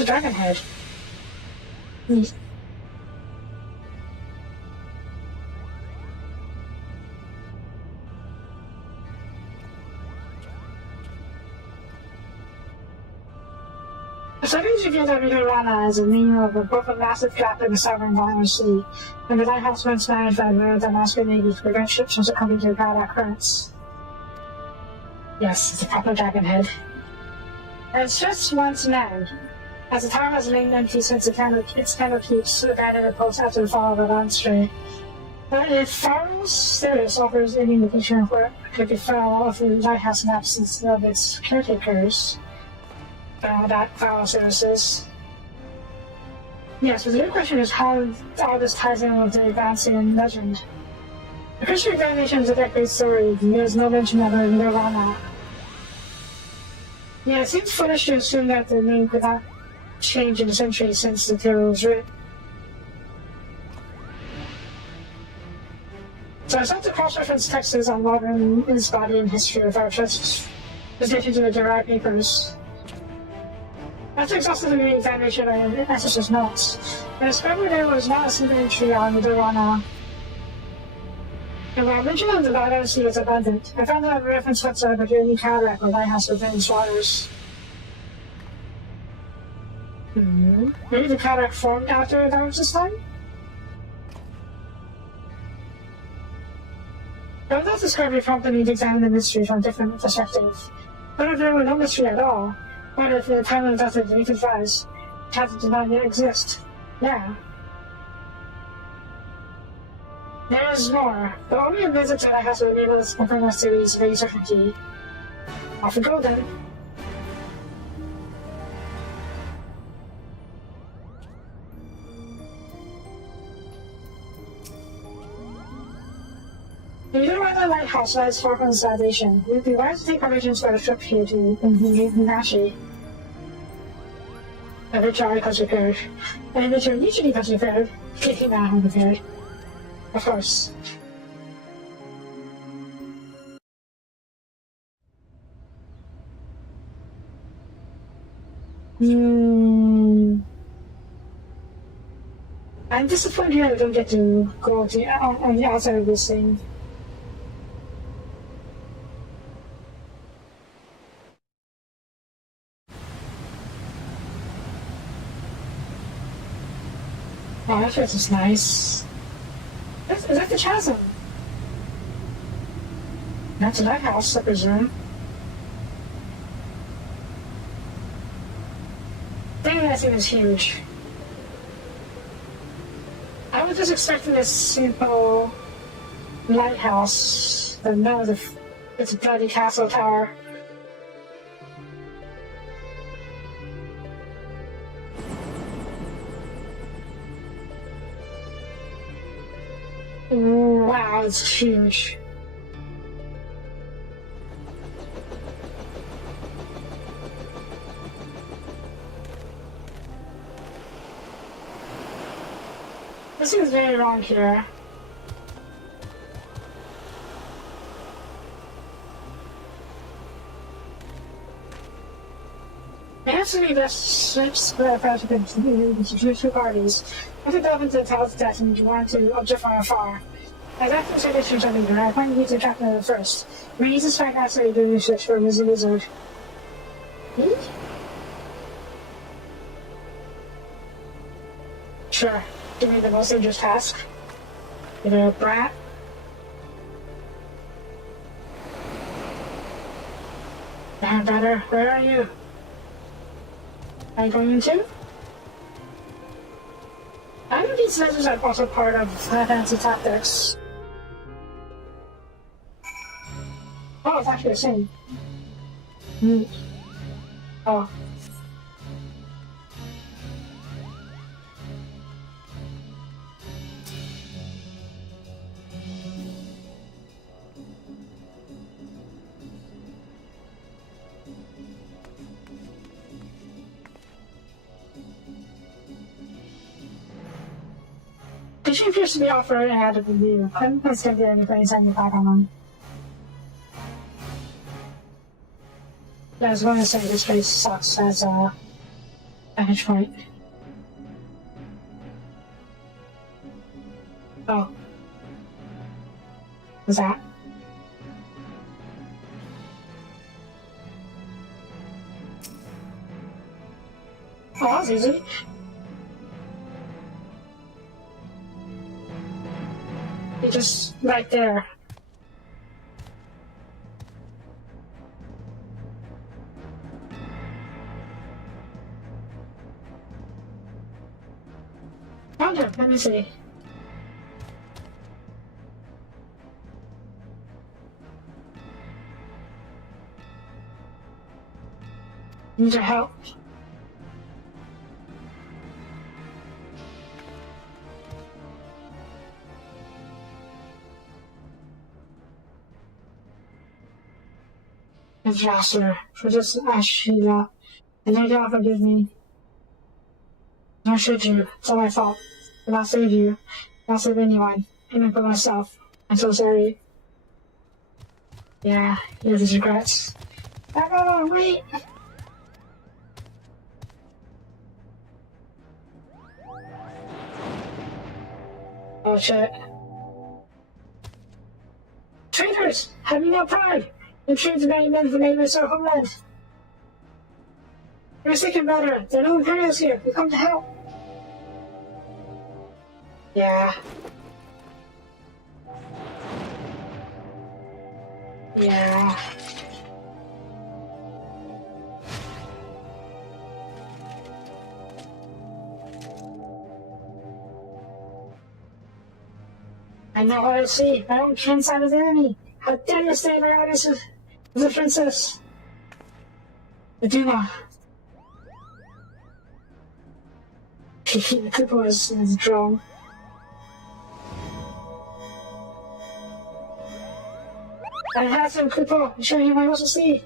a dragon head. Neat. The studies reveal that Rana is a meme of both a massive gap in the southern violent sea, and the lighthouse once managed by the Alaska Navy to prevent ships from succumbing to bad currents. Yes, it's a proper dragon head. And it's just once manned, as the tower has lain empty since its canopies abandoned the post after the fall of the Dawntrail. But if Farrell's status offers any indication of what could befell of the lighthouse in absence of its caretakers, that Farrell services. Yes, but the real question is how all this ties in with the advancing legend. The Christian examination is a great story. There's no mention of Nirvana. Yeah, it seems foolish to assume that the name could not change in the centuries since the tale was written. So I sought to cross-reference texts on modern body and history of our church, positioned in the derived papers. After exhaustively reading examination of ancestors' notes, I discovered there was not a single entry on the Rana. And while mention of the Valley Sea was abundant, I found that a reference whatsoever to any cataract or lighthouse within its waters. Maybe the cataract formed after Darius' time? But that discovery prompted me to examine the mystery from a different perspective. What if there were no mystery at all? What if the time of death of Demetrius rise, Chasm did not yet exist? Yeah. There is more, but only a visit to the house will enable us to confirm our theories with any certainty. Off we go then. If you don't want the lighthouse lies far from civilization, it would be wise to take provisions for a trip here to Nashi. A rich article prepared. And in return, you should be prepared. Kicking out home prepared. Of course. I'm disappointed I don't get to go on the outside of this thing. Oh, that place is nice. Is that the chasm? That's a lighthouse, I presume. Dang, that thing is huge. I was just expecting this simple lighthouse, but no, it's a bloody castle tower. Wow, it's huge. This seems very wrong here. It has to be best ships that are present to two parties. I could delve into the Towers of Death and want to object from afar. As after the second ships are leaving, I appointed you to captain of the first. We need to strike after you do the ships for a wizard. Me? Sure. Give me the most dangerous task. You know, brat. Damn, better. Where are you? Are you going into? I know these letters are also part of fancy tactics. Oh, it's actually the same. Oh. She appears to be offered an added review. Couldn't please give you any place on your back on them. Yeah, I was going to say this place sucks as vantage point. Oh. What's that? Oh, that was easy. You're just right there. Oh, no, let me see. Need your help. Disaster. For just asking you up. And no doubt forgive me. Nor should you. It's all my fault. But I'll save you. I'll save anyone. Even for myself. I'm so sorry. Yeah, here's his regrets. Oh, wait! Oh shit. Traitors! Have you no pride? You treat the many men for neighbors or homeland. You're sick and better. There are no Imperials here. We come to help. Yeah. Yeah. I know what I see. My own kin side of the enemy. How dare you stay my orders as a princess? The Duma. The Cooper is drawn. I have him, Cooper. I'm sure you might also see.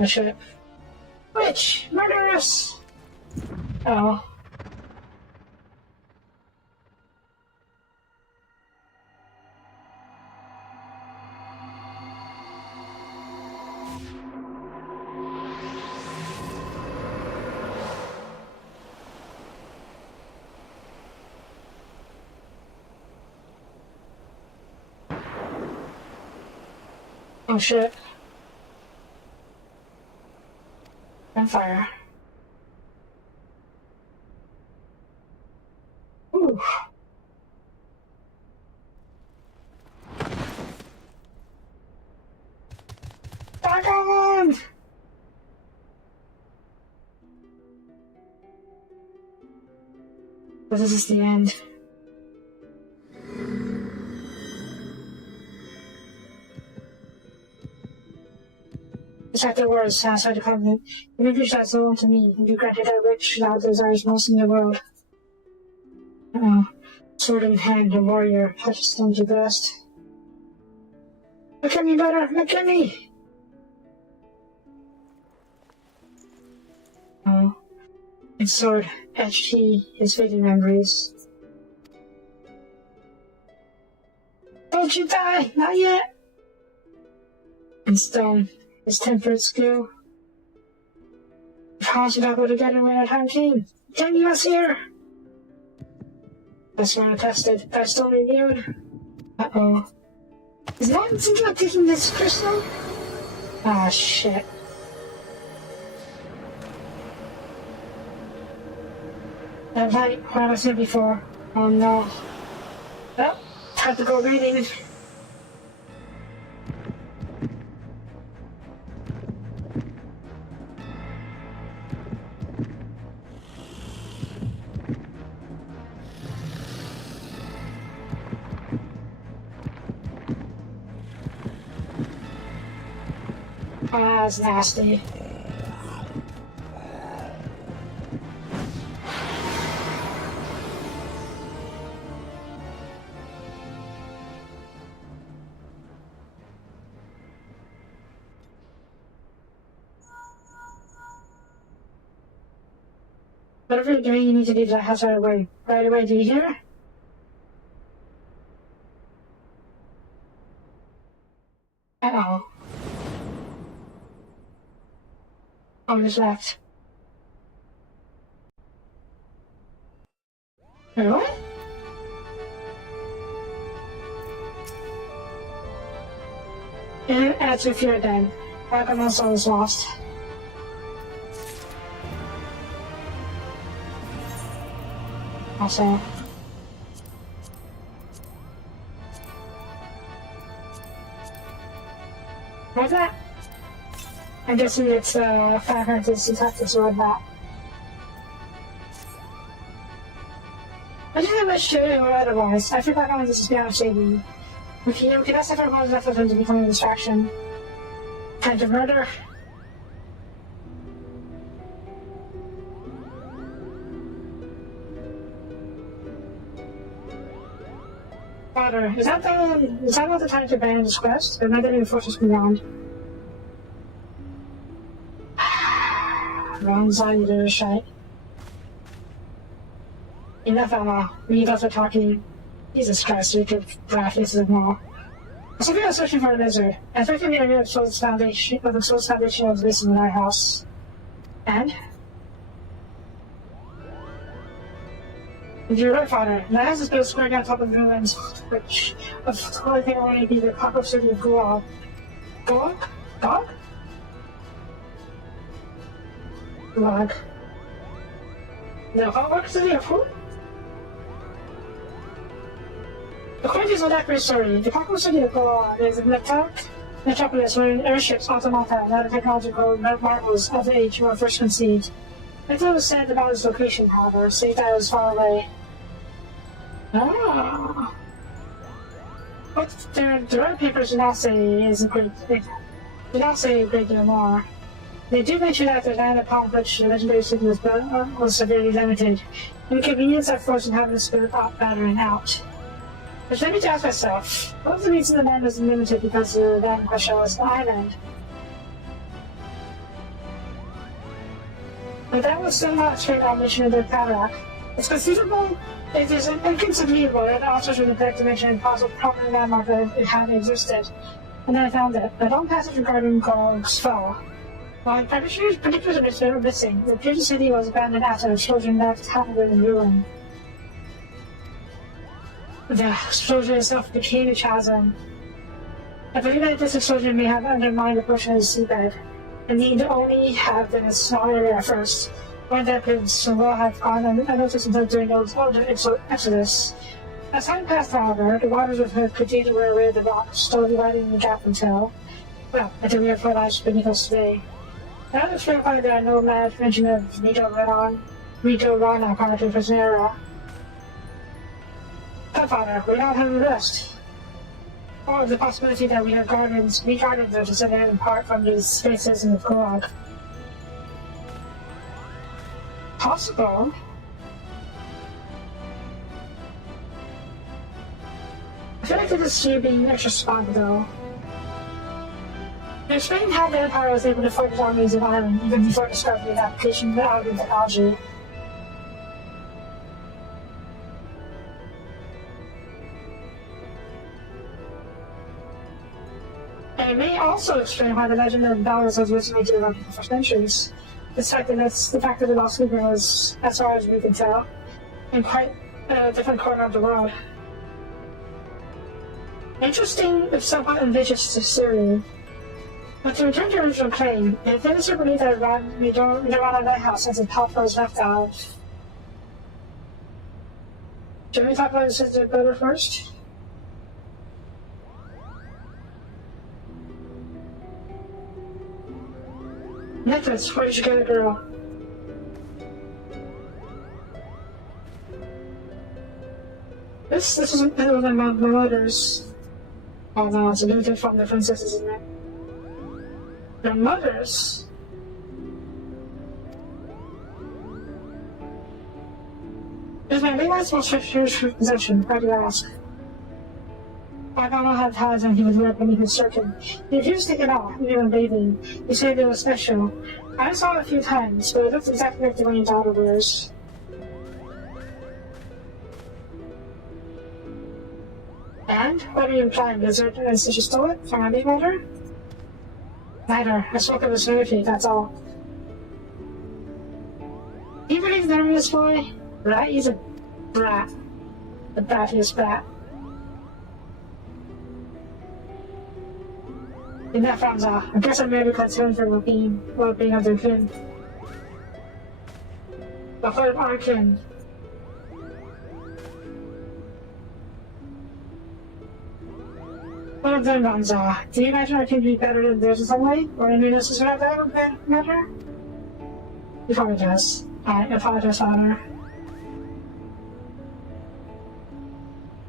Oh shit. Witch! Murderous! Oh. Oh shit. Gunfire. Ooh. Dragon! But this is the end. It's like the words outside the covenant. You reach that soul to me, and you granted that which thou desires most in the world. Sword in hand, the warrior touches them to breast. Look at me, brother! Look at me! Oh. Its sword etched his fading memories. Don't you die! Not yet! In stone, his temperate skill. Promised that would together when our time came. Can you us here? That's manifested. Thy stone revealed. Uh-oh. Is that thinking about taking this crystal? Ah, shit. That light, what I said before. Oh no. Well, time to go reading. Oh, that's nasty. Whatever you're doing, you need to leave that house right away. Right away, do you hear? Uh-oh. on his left. Wait, what? And add to fear then. Like my soul is lost. I'll say. Like that? I'm guessing it's 500 tactics or that. I didn't have much to do or otherwise. I feel like I wanted to just be honest with you. Okay, that's if everyone's left of him to become a distraction. Kind of murder. Father, is that not the time to abandon this quest? Or not any forces beyond? Ron's on you to shite. Enough, Emma. We got to talking. Jesus Christ, we could graph this as well. So we are searching for a lizard. I think we are of Soul's Foundation was based in our house. And? You're right, Father. The house is built square on top of the ruins, which of the only thing will only be the Copper City of Gulag. Gulag? Gulag? Gulag. The Copper City of who? According to Zodakri's story, the Copper City of Gulag is a metropolis where airships, automata, and other technological marvels of the age were first conceived. Little was said about its location, however, save that it was far away. Ah. But the red papers do not say a great deal more. They do mention that the land upon which the legendary city was built was severely limited, and the convenience of forcing inhabitants to build up battering out. Which led me to ask myself, what was the reason the land was limited because the land in question was an island? But that was still not straight out mention of the cataract. It's conceivable, it is inconceivable that the authors would neglect to mention a possible prominent landmark that it had existed. And then I found it. A long passage regarding Gog's Fall. While predictors were missing, the previous city was abandoned after an explosion left half of it in ruin. The explosion itself became a chasm. I believe that this explosion may have undermined a portion of the seabed, and need only have been a small area at first, one that could so well have gone unnoticed until during the exodus. As time passed, however, the waters would have continued to wear away the rocks, slowly widening the gap until we have realized beneath us today. Now it's verified there are no mad mention of Rito Rana prior to the era. Father, we don't have a rest. Or the possibility that we have gardens, the Pacific apart from these spaces in the Gulag. Possible? I feel like this is you being extra smart, though. They explained how the Empire was able to fight its armies of Ireland even before discovery and application of alien technology. And it may also explain why the legend of battles has originated around for centuries. The fact that the lost Sleeper was, as far as we can tell, in quite a different corner of the world. Interesting, if somewhat ambitious theory. But to return to your original claim, if it is to believe that we don't run a lighthouse since the top was left out. Should we talk about the builder first? Necklace, where did you get it, girl? This isn't better than my mother's. Oh no, it's a limited from the princesses, isn't it? Their mothers? Is my Levi's most treasured possession? Why do you ask? My grandma had ties and he was wear beneath his circuit. He refused to take it off, even when bathing. He said it was special. I saw it a few times, but it looked exactly like the one your daughter wears. And? What are you implying? Is it as she stole it from my baby mother? Neither. I spoke of the certificate, that's all. Do you believe there is this boy? Right? He's a brat. The brattiest brat. In that frowns off. I guess I'm very concerned for well-being of their kin. The whole our kin. One of them runs off. Do you imagine our kin to be better than theirs in some way? Or any necessary of that would matter? He probably does. I apologize, Honor.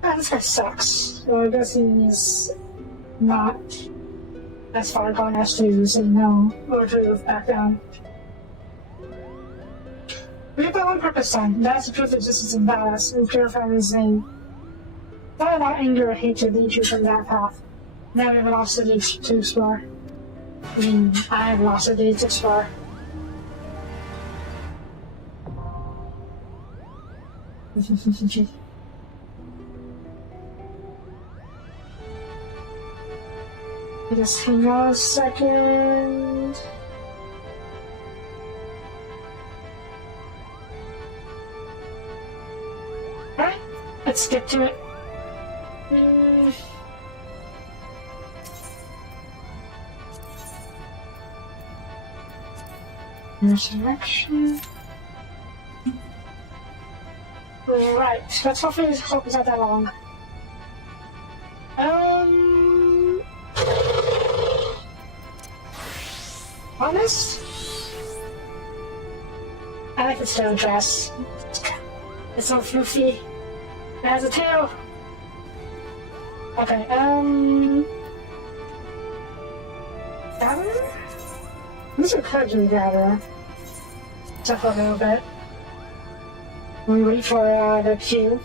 Ah, this guy sucks. Well, I guess he's not as far gone as to say no or to back down. We have but one purpose, son. That's the truth of justice and balance. We purify his name. Not allow anger or hate to lead you from that path. Now we have lost the need to explore. I mean, I have lost the need to explore. Just hang on a second. Alright, let's get to it. Resurrection. Right, let's hopefully this hope is not that long. Honest? I like the stone dress. It's so floofy. It has a tail. Okay, Gather? These are could do gather. Except for a little bit. We wait for the queue.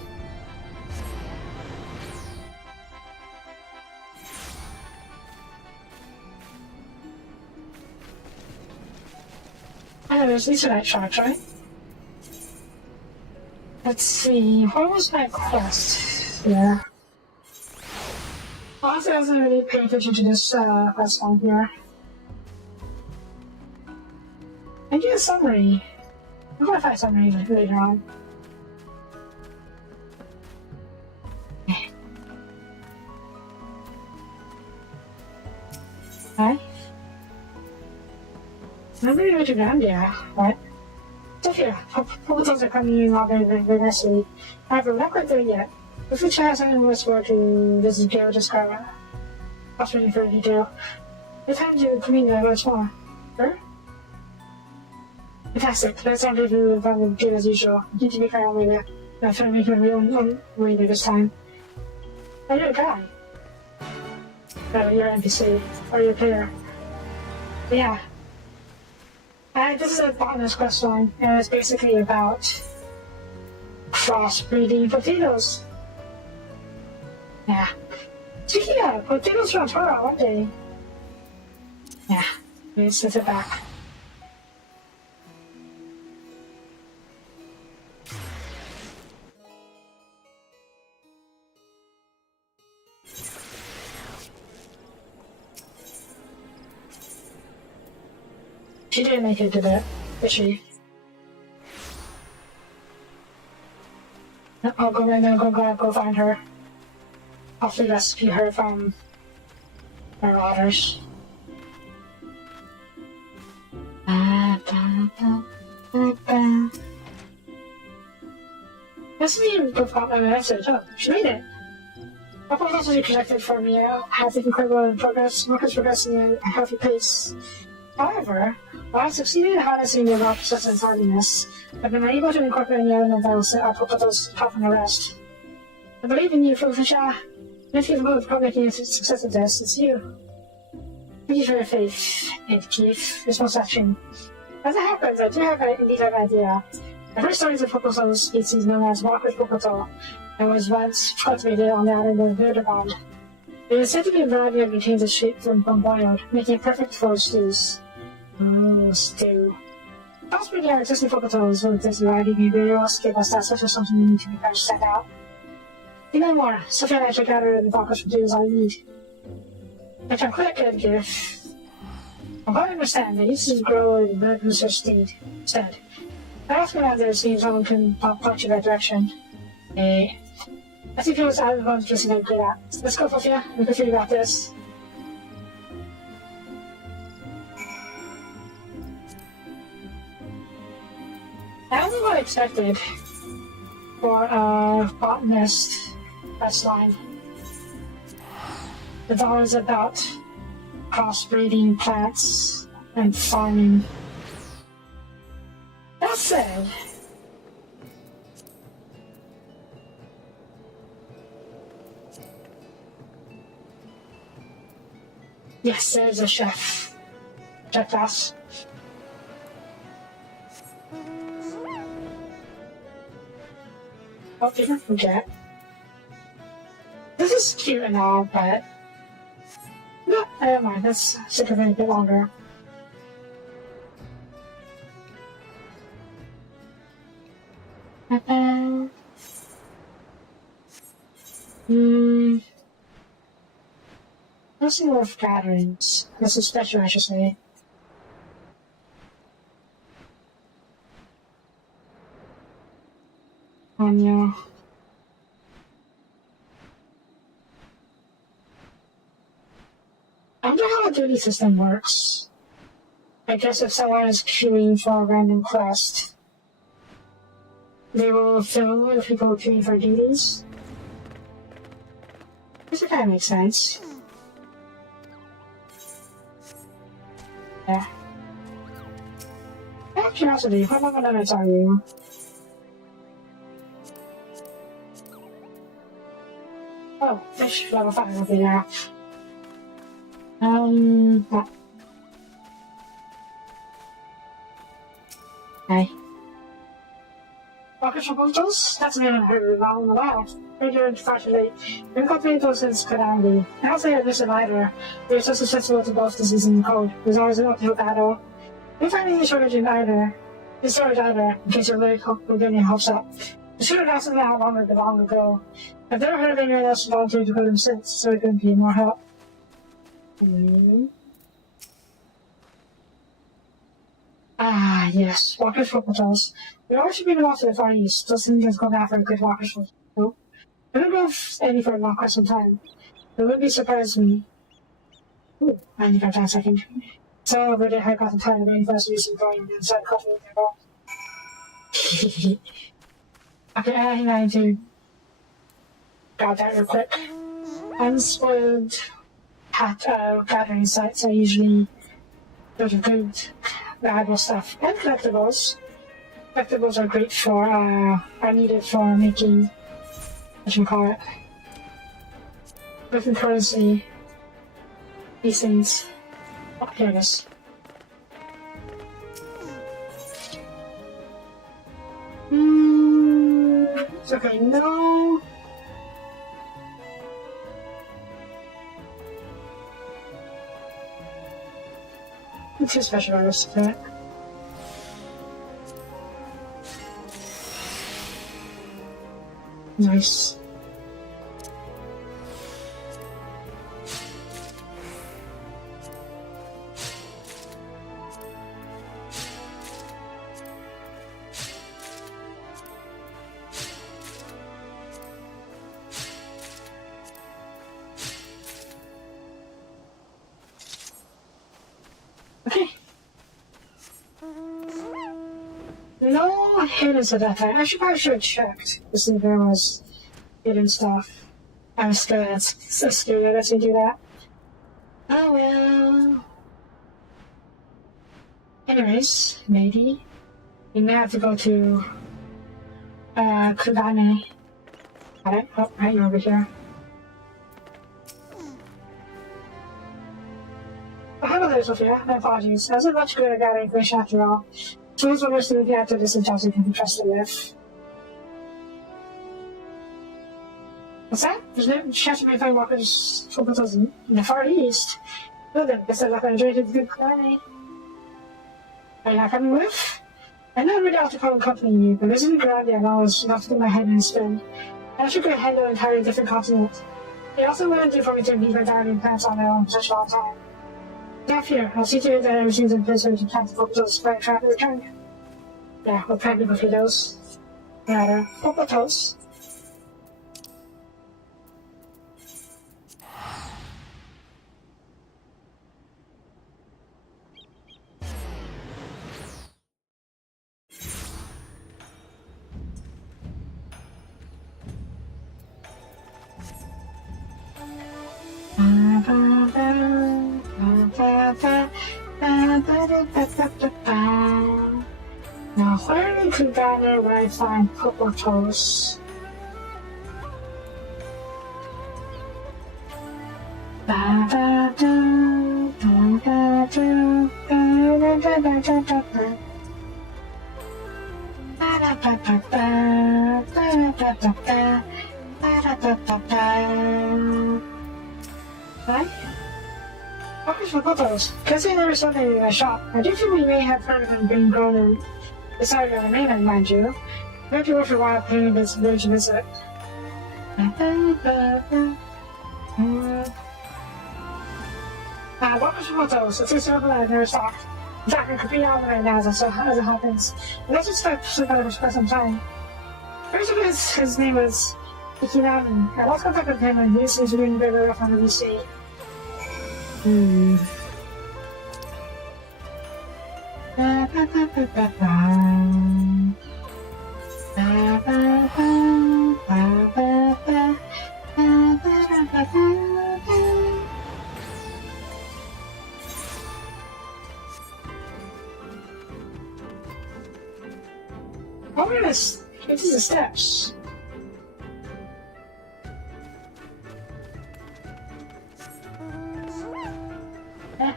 These are night sharks, right? Let's see, what was my quest? Yeah. Honestly, I wasn't really paying attention to this quest one here. I get a summary. I'm gonna find a summary later on. Hi. I'm really going to ground, yeah. What? So here, proposals are coming in all very nicely. However, we're not quite there yet. If we try something worth for to visit Joe, just grab it. I'll show you further detail. The time to convene much more. Sure? Fantastic. Let's rendezvous with Joe as usual. Need to make our own way there. I'm trying to make my own way there this time. Oh, you're a guy. Oh, you're an NPC. Or you're a player. Yeah. This is a bonus quest line, and it's basically about crossbreeding potatoes. Yeah. Speaking of, potatoes from Torah one day. Yeah, let's set it back. She didn't make it to that, did she? I'll go right now, go find her. I'll rescue her from marauders. This is even got my message. Oh, she made it. My proposals will be collected for me. I have taken quite well in progress. Work is progressing at a healthy pace. However, while I succeeded in harnessing the raw persistence hardiness, I've been unable to incorporate any element that will set our proposals top on the rest. I believe in you, Fufusha. If you're about making a success of this, it's you. Thank you for your faith, Aunt Keith. It's most touching. As it happens, I do have indeed an idea. The first stories of Pocoto species known as Market Pocoto, and was once cultivated on the island of Verdabond. It is said to be a variety that retains its shape from boiled, making it perfect for stews. Stew. Possibly there are existing Pocotos with this variety may very well give us that such as something we need to be better set out. Even more, Sophia and I should gather the box of potatoes I need. If I'm quite good gift, I'm going to understand that uses grow in the Booster Steed instead. I often wonder if seeing someone can point you that direction. I think it was everyone's just really good at. Let's go, Sophia. We can figure out this. I don't know what I expected for a botanist quest line. It's always about crossbreeding plants and farming. That said, yes, there's a chef. Check that. Oh, different from Jet. This is cute and all, but no, never mind. Let's stick with it a bit longer. Let's see more gatherings. This is special, I should say. Yeah. I wonder how the duty system works. I guess if someone is queuing for a random quest, they will fill with people who are queuing for duties. This kind of makes sense. Yeah. Out of curiosity, how long minutes are you? Oh, fish level 5, okay, yeah. What? Hi. Orchestral Portals? That's an even heard of all in the wild. Regular partially. Incorporating those is calamity. I don't say this either. We're so susceptible to both disease and cold. There's always an uphill battle. We find any shortage in either. In storage either, in case you're getting your hopes up. I should have asked them out long ago. I've never heard of anyone else volunteering to put them since, so it couldn't be more help. Ah, yes, walkers for portals. We always should be the to the far east. Those things have gone after a good walkers for portal. I don't go any for a long quite some time. It would be surprising. Ooh, 95 times a second. So over there, I got the time of any first recent going inside coffee with their ball. Okay, I need to grab that real quick. Unspoiled gathering sites are usually those are good, valuable stuff. And collectibles. Collectibles are great for, are needed for making, what you call it, different currency, these things. Oh, here it is. Okay, no. It's too special artists for that. Nice. Okay. No hints of that time. I probably should have checked to see if there was hidden stuff. I was scared. That's so scary. I guess you do that. Oh well. Anyways, maybe we may have to go to Kugane. Got it? Oh, right over here. Hello there, Sophia. My apologies. I wasn't much good at gathering information after all. Tools were mostly looking after this jobs we can be trusted with. What's that? There's no chance to be finding walkers for portals in the Far East. Well then, guess I'm not going to enjoy the good Kugane. Are you not coming with? I know I'm really out to come accompany you, but visiting Grandia and all is enough to get my head in a spin. I should go handle an entirely different continent. It also wouldn't do for me to leave my gardening plants on their own for such a long time. Stay here. I'll see to it that everything's in place so we can plant the portals by a trap and return. Yeah, with plenty of potatoes. Matter. Purple toast. Now, where in Kugana would I find purple toast? Right? What is purple toast? Considering there is something in my shop, I do think we may have heard of them being grown in this area on the mainland, mind you. Maybe worth a while paying this village a visit. What was purple toast? It's a circle I've never stopped. In fact, I could be on right now as it happens. Let's just start to sleep over for some time. First of his name was Ikinami. I lost contact with him and he seems to be very rough on the VC. Oh, we're gonna get to the steps.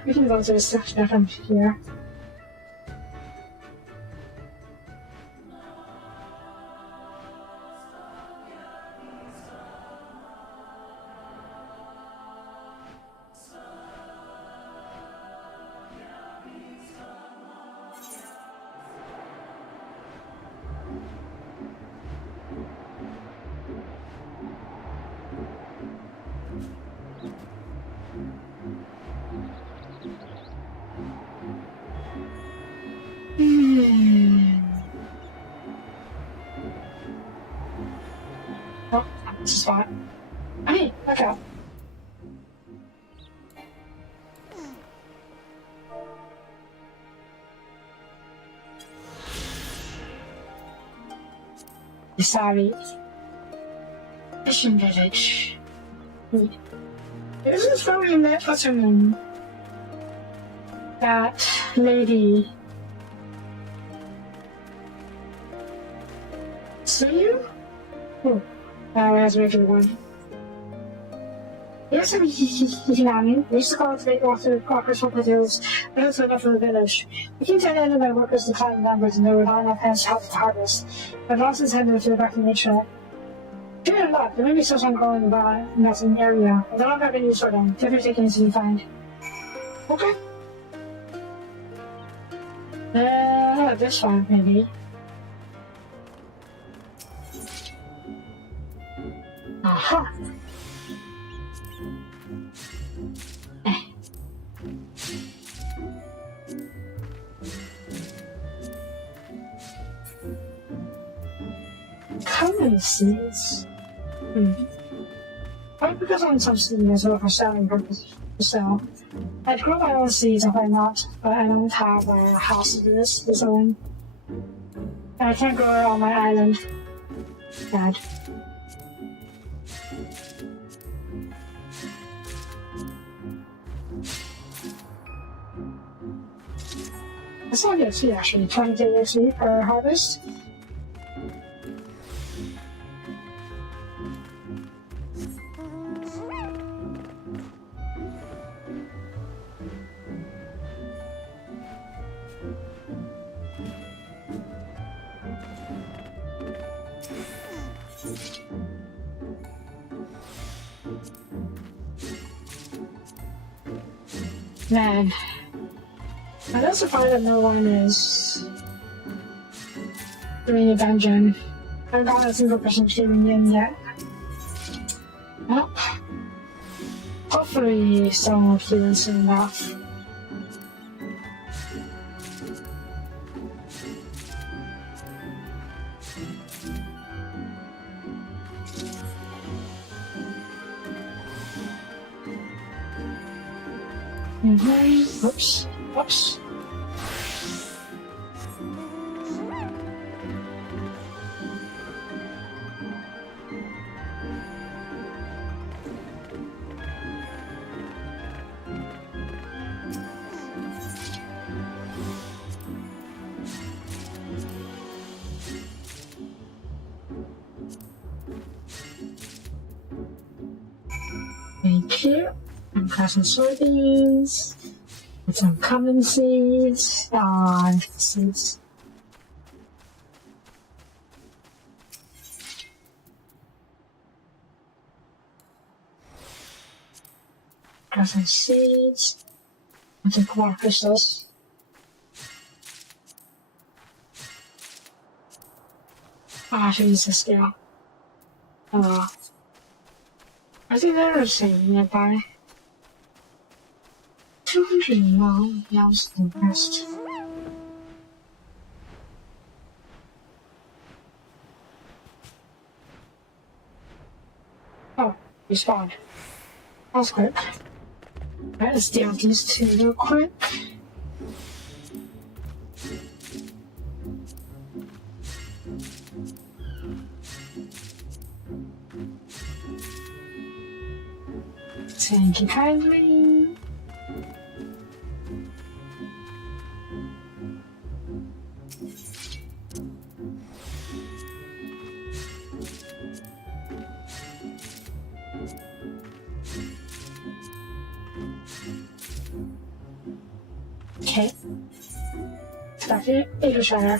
We can go to the steps back from here. Oh, that's a spot. Hey, look out. Sorry. Fishing village. This is where we met what's her name? That lady. See you? Oh, that's my favorite one. Yes, I'm Hinami. We used to call it to make offers for potatoes, but also enough for the village. We keep telling any of my workers to climb numbers and there were not enough hands to help with harvest. I've lost his head to the back to nature. Fear not, there may be some growing by in that same area. I don't have any use for them. Feel free to take anything you find. Okay. This one, maybe. Aha! Common seeds? Probably because I'm some seeds as well for selling purposes. So, I'd grow my own seeds if I not, but I don't have a house to do this own. And I can't grow it on my island. Bad. That's not good seed actually, 20 KXP per harvest. Man, I'm not surprised that no one is doing a dungeon. I haven't gotten a single person shooting in yet. Well, hopefully someone will queue in soon enough. Oops. Oops. Thank you. I'm casting soybeans. With some common seeds. Seeds. Casting seeds. With some quartz crystals. I should use this scale. I think there is something nearby. 200 now, yeah, I was impressed. Oh, you spawned. That was quick. Right, let's deal with these two real quick. Thank you kindly. Okay. Back to Asia.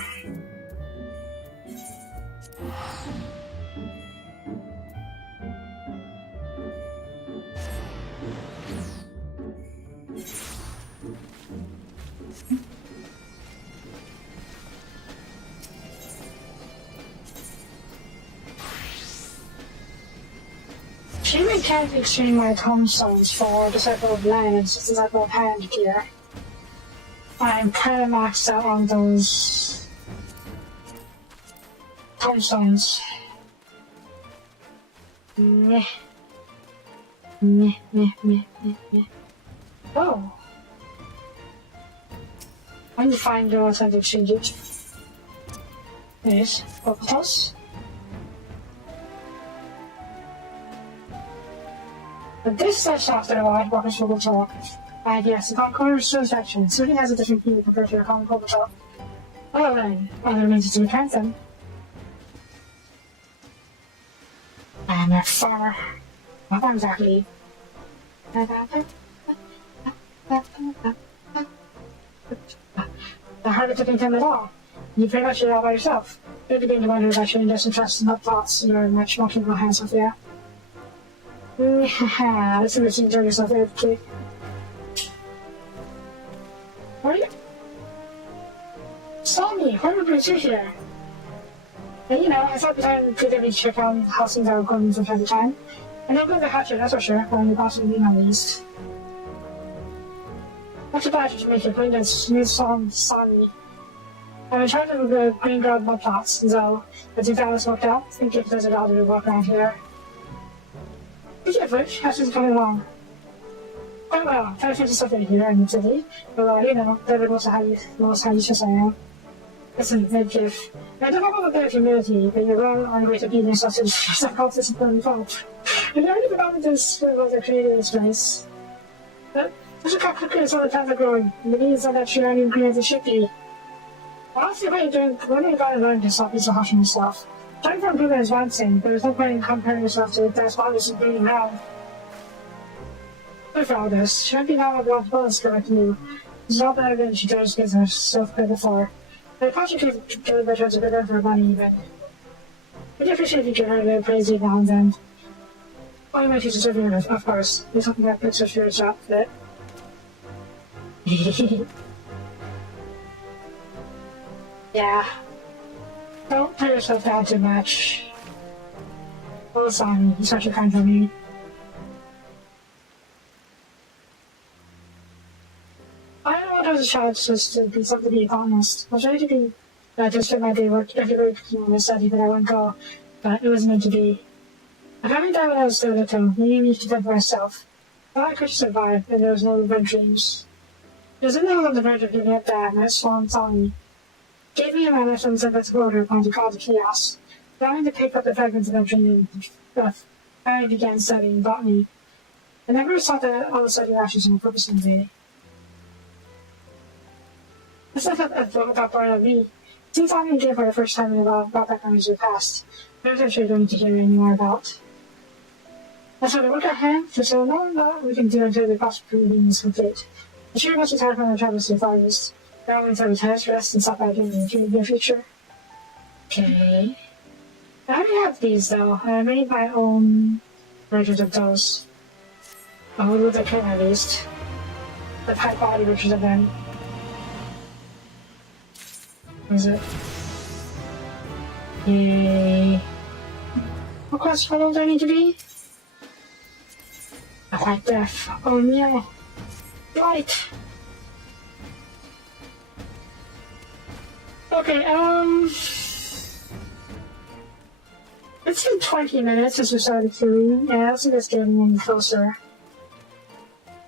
She can't exchange my tombstones for the Circle of Lands, it's the Circle of Hand gear. I'm kinda maxed out on those tombstones. Meh. Meh, meh, meh, meh, meh. Oh. I need to find the authentic exchange it. Yes, Pocahontas. But this starts off that a lot of walkers will talk. And yes, the Concord is still section. Certainly has a different view compared to your common Pokemon talk. Well then, all that remains is to repent them. I'm a farmer. Not exactly. The hardest to contend at all. You pretty much did it all by yourself. You're the game to wonder about your indecent trust and not thoughts. You're much more capable hands with you. Let's see if you enjoy yourself there, kid. What are you? Saw me, why would you here? And you know, I thought the time to really check on how things are going from time to time. And I'll go to the hatchet, that's for sure, when the boss will be at least. What's about to make your acquaintance, smooth song, Sonny? I'm in charge of the green ground mud plots, so if you found this worked out, think if there's a dollar to walk around here. Be careful, how's this coming along? Quite well, trying to finish stuff in here in the city, but you know, David knows how useless I am. Listen, Medgiff, I don't have a bit of humility, but you're wrong on the way to beating yourself to yourself called discipline fault. Have you already forgotten this was created this place? But there's a couple of kids all the time are growing, and the needs are that she aren't even green as it should be. Honestly, what you're doing, when you gotta learn to stop being so harsh on yourself. Time for improvement is one thing, but there's no point in comparing yourself to that's why this is being around. Sorry for all this. She might be now a blood bonus correcting you. It's not better than she just gives herself credit for. I thought she could get a better to better for money even. Would you appreciate if you could hear her praise you now and then? Oh, you might teach serving her, of course. You're talking about pictures for your shop fit. Yeah. Don't put yourself down too much. Oh, sorry, you're such a kind of me. I don't know what was a child just to be something to be honest. I was ready to be I just spent my day working every week on the study, but I wouldn't go. But it was meant to be. I found out when I was still at home. I needed to defend myself. Well, I could survive, and there was no revenge dreams. It was in the middle of the verge of giving up that, and that swan saw me. Gave me a moment from the order upon to call the chaos. Allowing to pick up the fragments of my dream and stuff. I began studying botany. I never thought that all the study lashes on purpose in the day. I still felt a thought about part of me. Since I didn't get for the first time in a while about that memories of the past, I wasn't sure going to hear any more about. I started to look at him, to say, no, we can do until the possibility is complete. I sure much tired from the travels to the farthest. Now I'm going to test, rest, and stop by again in the near future. Okay. I already have these though. I made my own versions of those. Oh, with the can at least. The high quality versions of them. What is it? Yay. What class photo do I need to be? I like death. Oh no. Right. Okay, it's been 20 minutes since we started filming, and I don't think it's getting any closer.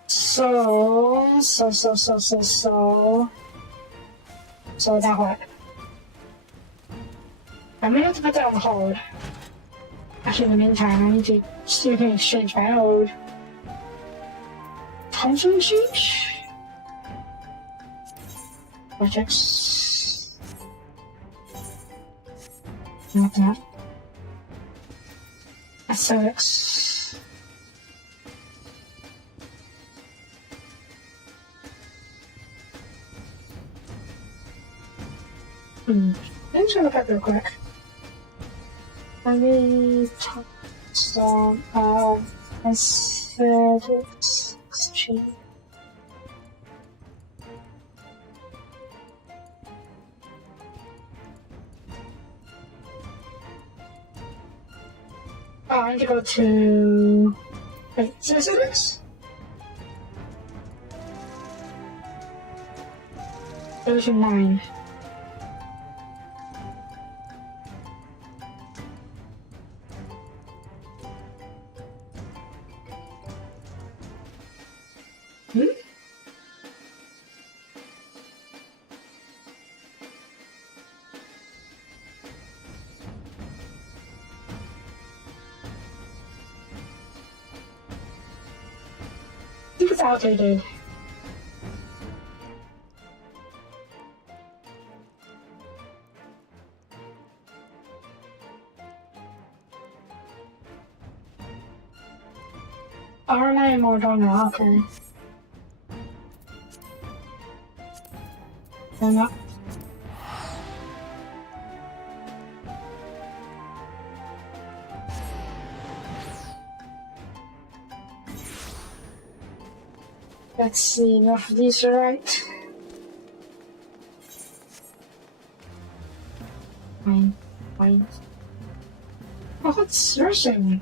So now what? I'm gonna have to put that on hold. Actually, in the meantime, I need to see if I can exchange my old function exchange? Projects. Not that. Aesthetics. I'm just gonna look up real quick. Let me talk some aesthetics exchange. Oh, I need to go to... Wait, aesthetics? Version 9. I think it's outdated. RNA and Mordona, okay. They're not. Let's see if these are right. Fine. Oh, what's rushing?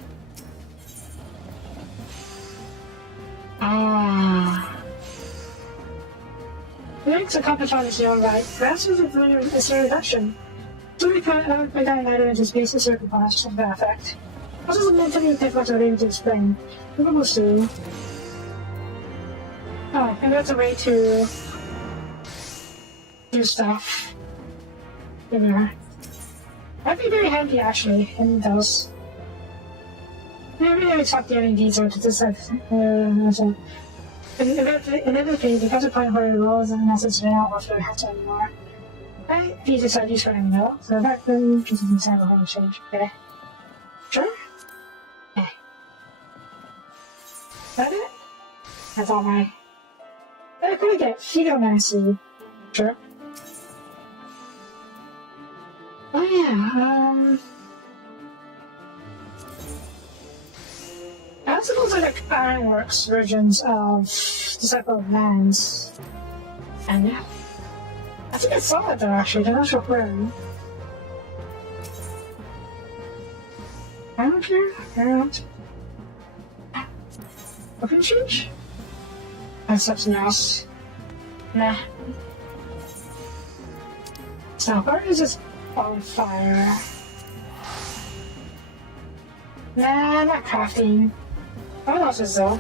Lyrics accomplish on its own right. Perhaps with a reduction. So we put my down matter into space and circumference to that effect. What does it mean to me take much of it to explain? We will see. Oh, and that's a way to do stuff. In there. That'd be very handy actually, in those. Maybe I would stop getting these or to just like, inevitably, because of point where it rolls and necessarily not worth it to anymore. Right? These decide use for any though, so that then just inside the whole change. Okay. Sure? Okay. Is that it? That's all my. I could get Fidomancy. Sure. Oh yeah, I suppose like Ironworks versions of Disciple of Lands. And yeah. I think I saw it though actually, I'm not sure where. I don't care, I don't. Open change? That's something else. Nah. So, where is this bonfire? Nah, not crafting. What else is though?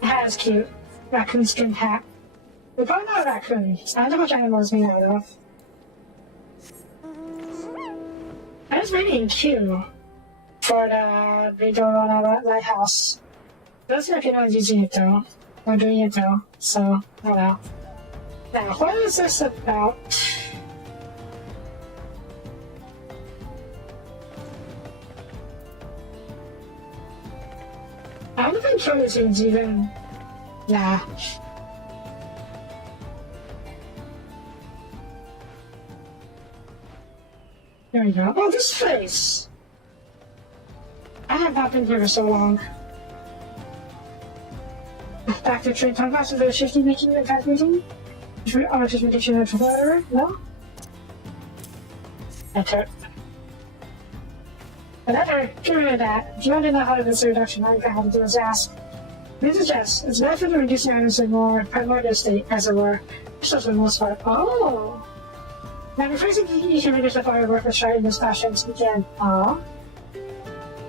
Hat is cute. Raccoon skin hat. We're probably not a raccoon. I don't know which animal is made out of. That is really cute for the video on our lighthouse. Those are people using it though. Or doing it though. So, oh well. Now, what is this about? I don't think Killer Scenes even. Nah. There we go. Oh, this place! I have not been here for so long. Back to train time classes, there's 50 making the class meeting? Just prediction of whatever? No? Enter. Whatever, get rid of that. If you want to know how to do this reduction, all you have to do is ask. This is Jess. It's better to reduce the items in more primordial state, as it were. Just for the most part. Oh! Now, rephrasing, you can reduce the firework or try in this fashion again. Aww.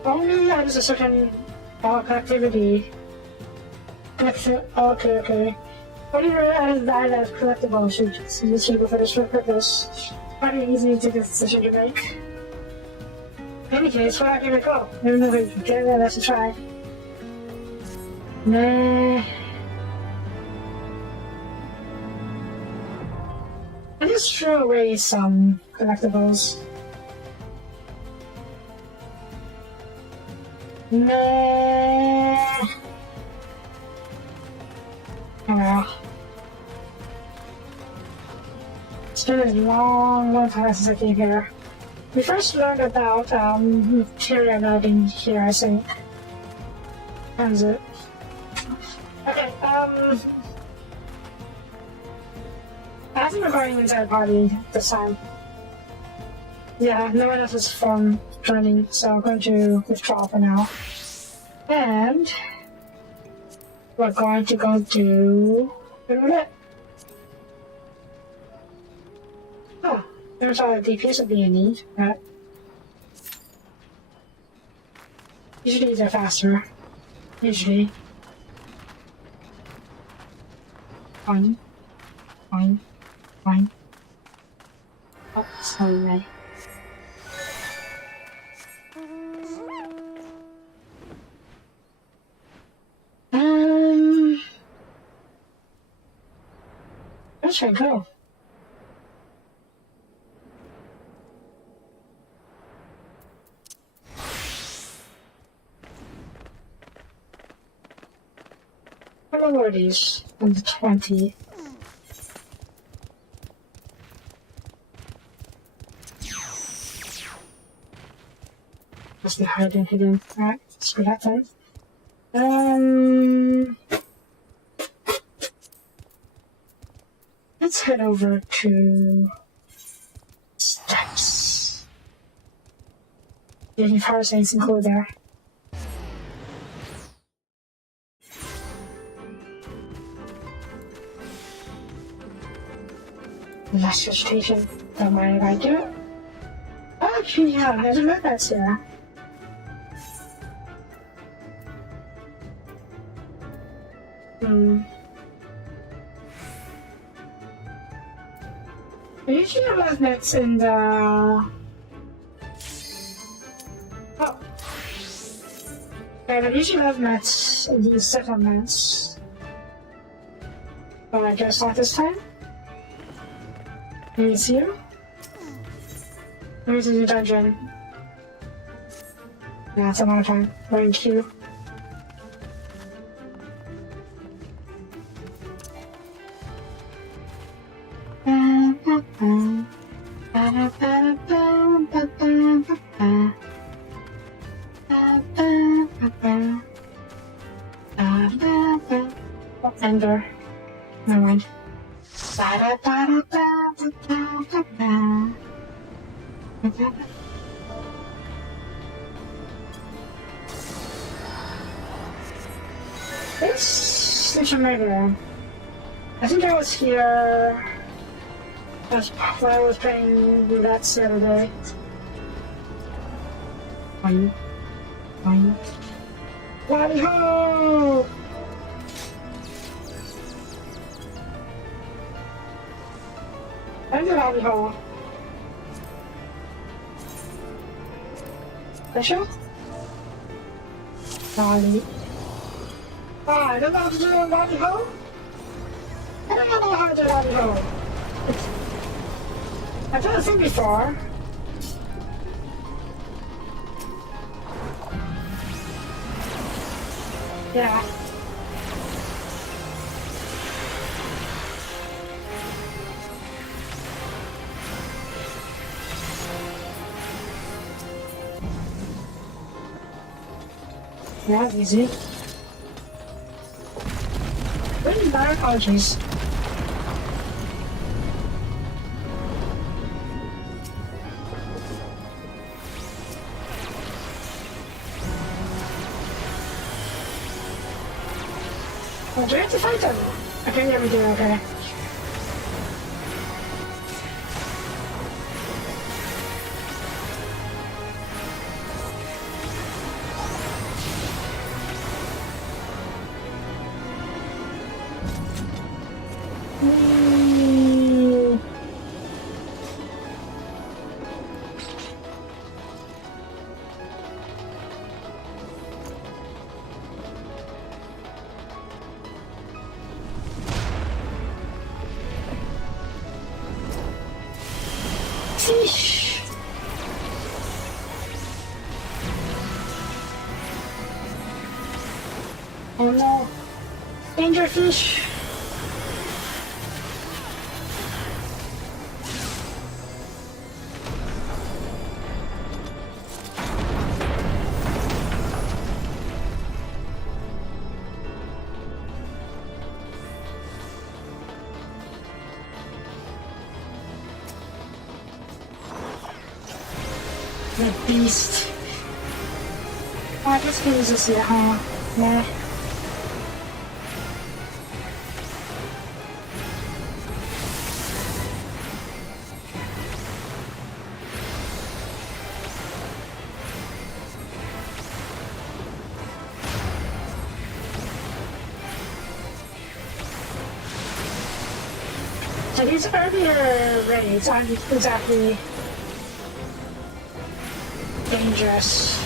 Only items a certain connectivity. Okay. Whatever items that as collectible should be cheaper for this purpose. Pretty easy to get decision to make. In any case, where I give it a go? Maybe nobody can get it, let's try. Nah. I just threw away some collectibles. Nah. Oh well. It's been a long time since I came here. We first learned about materia melting here, I think. How's it? Okay, I think we're going inside the party this time. Yeah, no one else is from joining, so I'm going to withdraw for now. And we're going to go do it. Oh, there's all the DPS would be in need, right? Usually they're faster. Usually. Fine. Oh, sorry. Where should I go? What are these on the 20? Must be hidden. Alright, let's do that then. Let's head over to steps. Yeah, you've heard things cool there. Last vegetation. Don't mind if I do it. Oh, actually, yeah, there's a red that's here. I usually have nets in the... Oh. Yeah, I usually have nets in these settlements. But I guess not this time. Maybe it's here? Maybe it's in the dungeon. Yeah, it's another time. We're in queue. Ender. Never mind. This is a murderer. I think I was here. That's when I was playing roulette Saturday. Fine. Lobby ho! I'm the lobby ho. Special? Lobby. I don't know how to do a lobby ho. I don't know how to do a lobby ho. I've done a thing before. Yeah. Yeah, that's easy. Really bad apologies. Oh, do we have to fight them? Okay, yeah, we do, okay. Fish. Oh no. Danger fish. The beast. Oh, this game is just here, huh? Nah. So these earlier raids aren't exactly dangerous.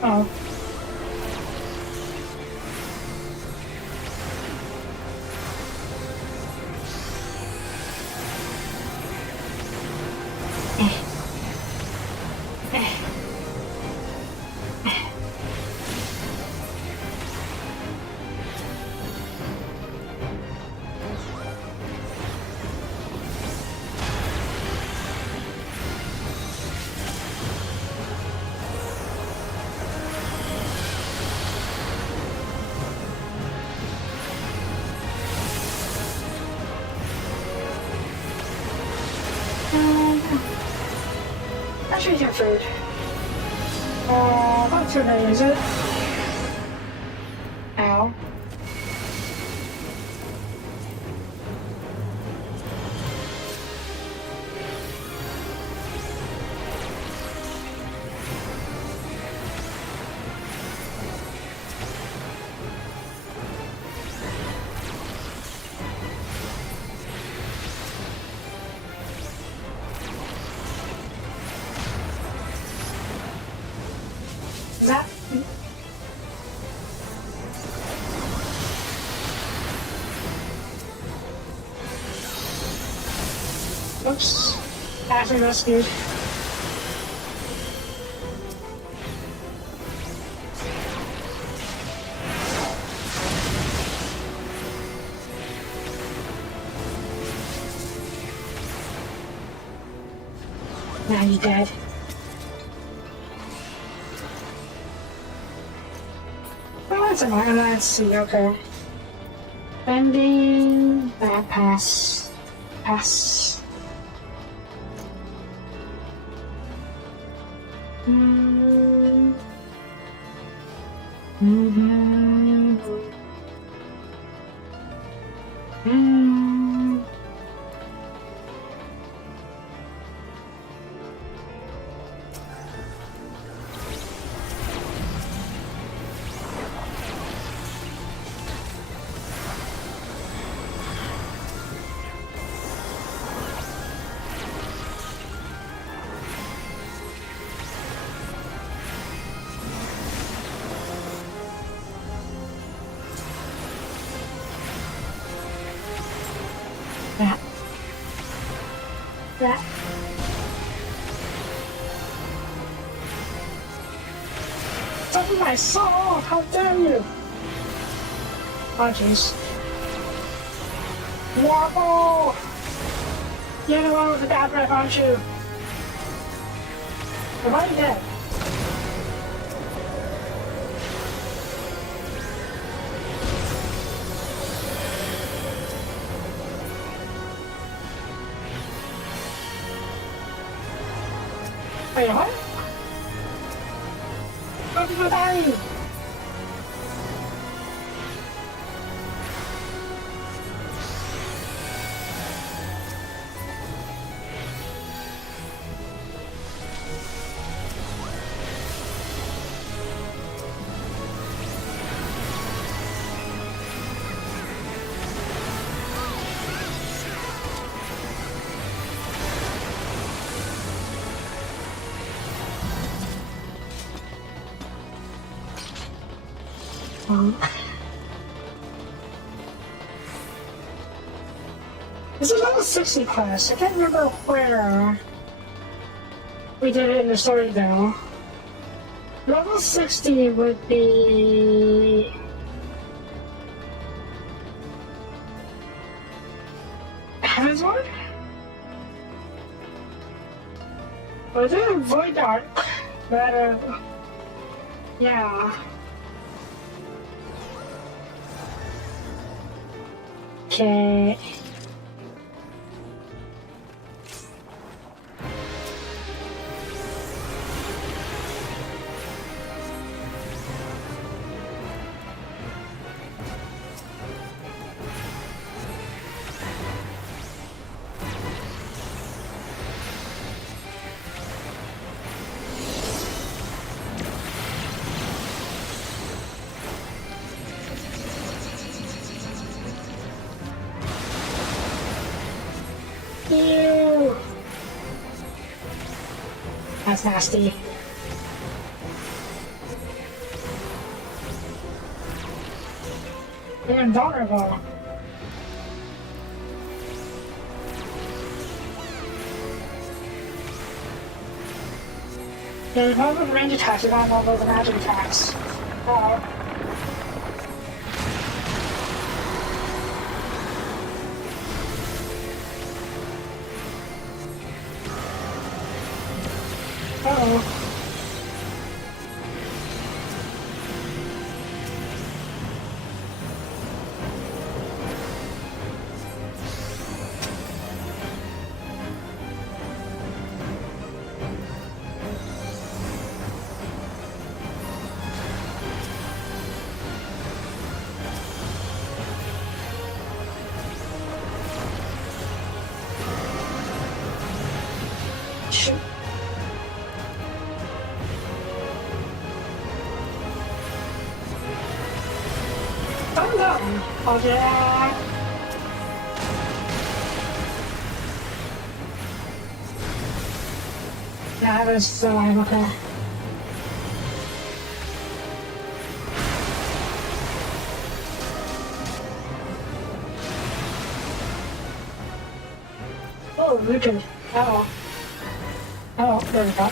Oh. I should get food. Not today, is it? Ow. That. Oops. After rescued. Now you're dead. That's a lot. Let's see, okay. Bending, that pass. Pass. Mm-hmm. That. Touching my soul! How dare you! Oh jeez. Wobble! You're the one with the bad breath, aren't you? Am I dead? Wait, what? How did I die? This is level 60 class. I can't remember where we did it in the story though. Level 60 would be... Heaven's Ward? Was it Void Dark? But, yeah. Okay. Ew. That's nasty. You're invulnerable. You're invulnerable to range attacks, you're not invulnerable to magic attacks. Oh. Uh-oh. Shoot. Oh yeah. Yeah, I was still alive, okay. Oh, Richard. Oh. Oh, there we go.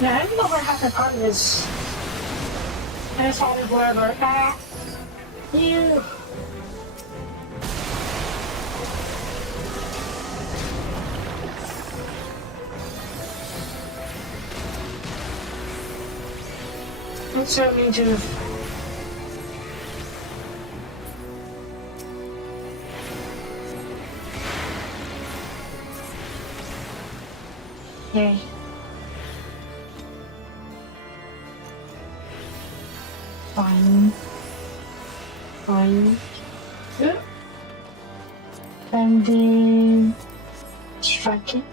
Yeah, I don't know where half my party is. I just wanted wherever. Ah! You! So me too. Yay. Fine. Fine. Yeah. And then striking.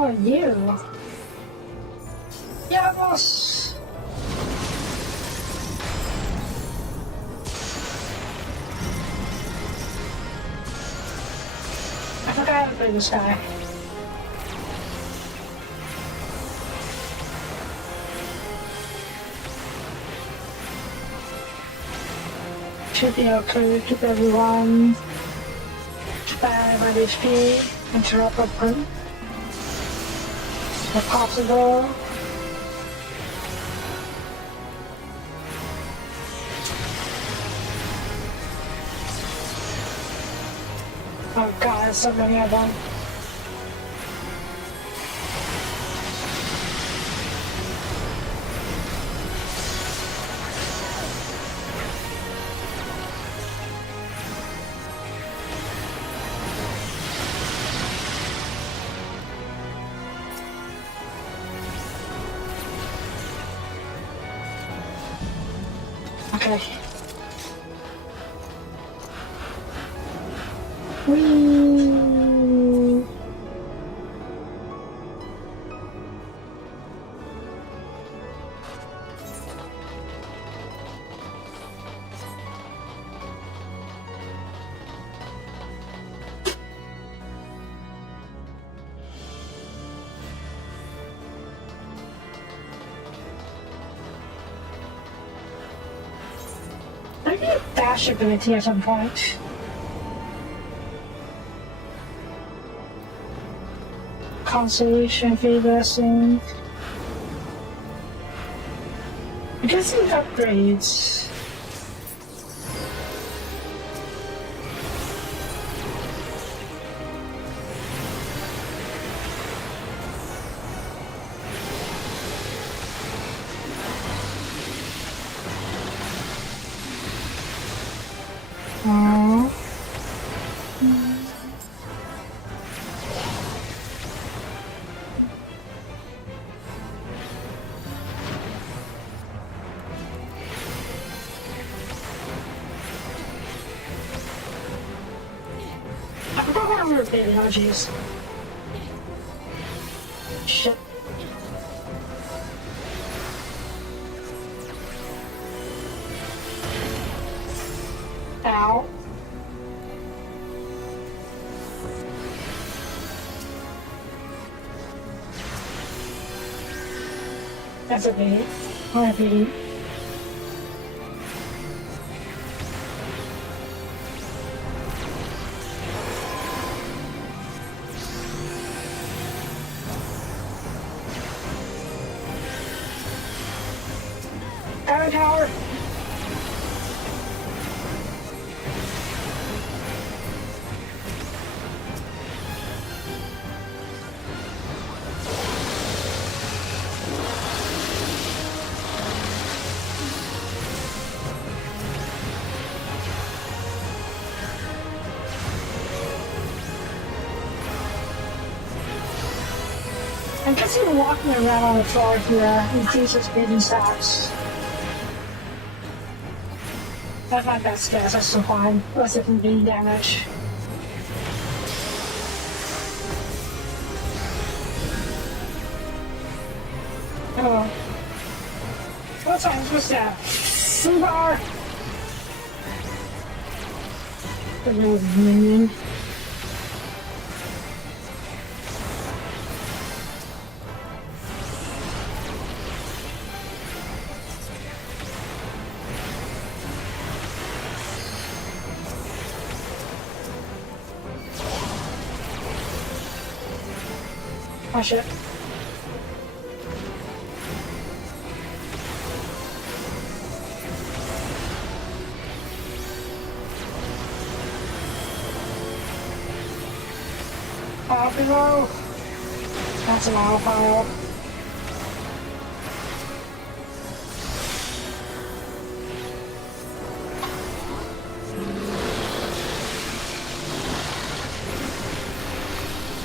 Oh, you. Yeah, boss. I forgot how to play this guy. Should be okay, keep everyone bad by HP, interrupt open. If possible. Oh god, there's so many of them. Okay. Whee! I need a dash ability at some point. Consolation, blessing. I guess it upgrades. Aww. I forgot what I was baby emojis. Shit. Ow. That's a bee. Or a bee. Power tower. I'm guessing walking around on the floor here increases baby stats. That's my best guess, that's still fine. Less it can be damage. Oh. What time was that? Super! The little minion. Oh shit. Oh, below. That's an auto file.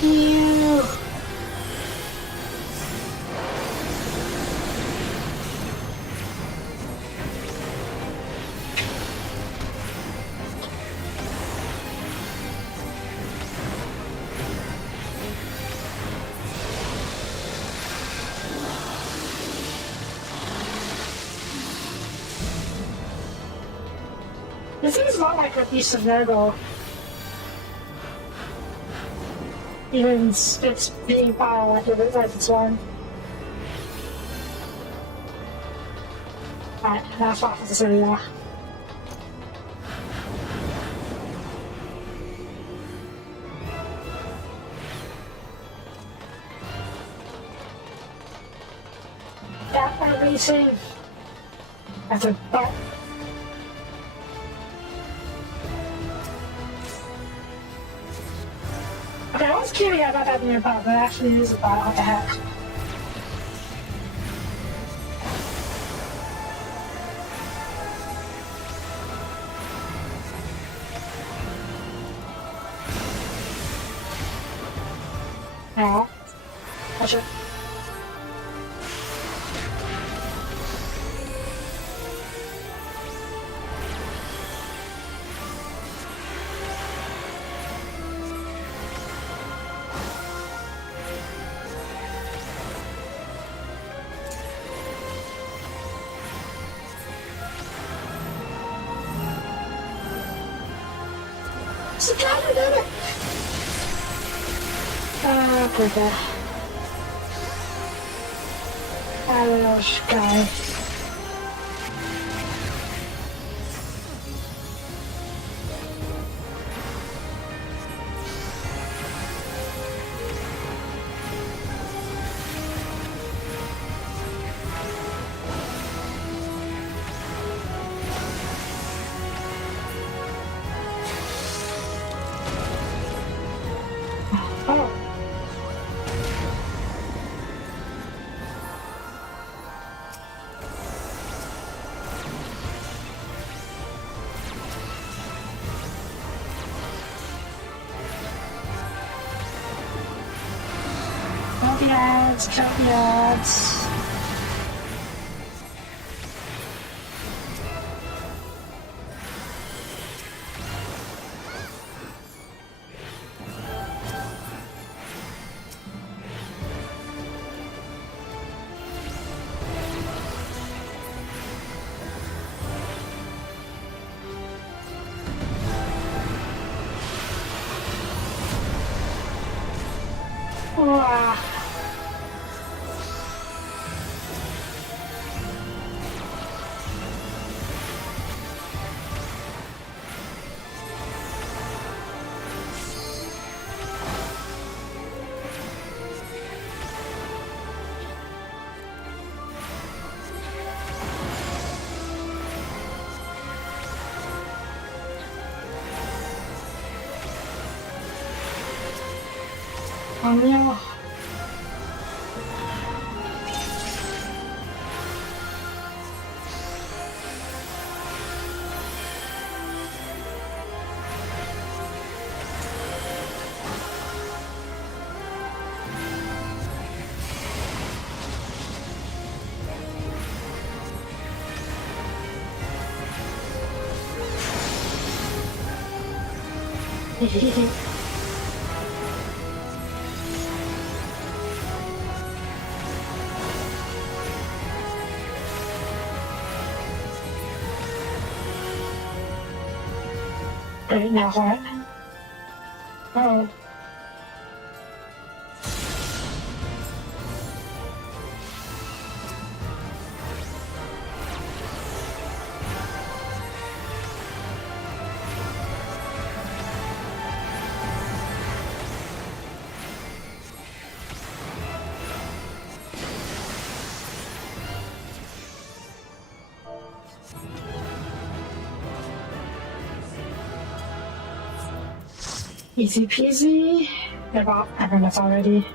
Ew. This seems more like a piece of Virgo. Even it's being filed like it looks like it's one. Alright, that's off of the city now. That might be safe. That's a butt. Okay, I was kidding about that being a bot, but actually it is a bot. What the heck? No. Watch it. Subscribe, damn it! Poor guy. I don't know, guy. Oh. Count the ads, count the ads. Wow. Oh no. Great, now what? Oh. Easy peasy. I bought this already.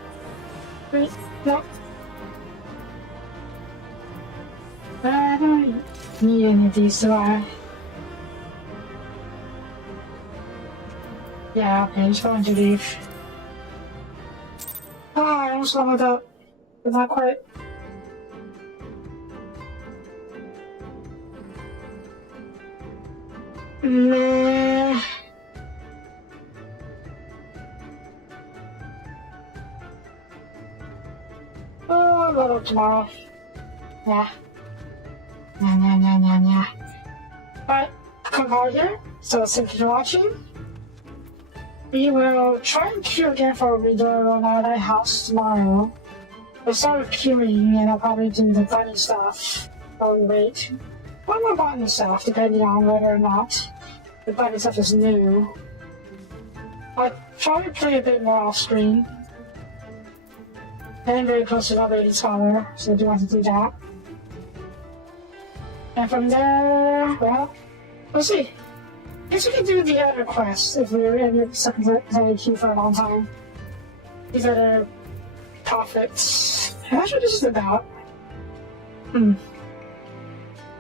Wait, no. I don't need any of these, do I? Yeah, okay, I'm just going to leave. Ah, I almost leveled up. But not quite. Nah. Oh, I'll load up tomorrow. Yeah. Nah. But, come on here. So, thank you for watching. We will try and queue again for a redo on our house tomorrow. We'll start with queuing and I'll probably do the bunny stuff. Oh, wait. One more bunny stuff, depending on whether or not the bunny stuff is new. I'll probably play a bit more off screen. And very close to the Lady Scholar, so I do want to do that. And from there, well, we'll see. I guess we can do the other quests if we're in the second queue for a long time. These other profits. That's what this is about.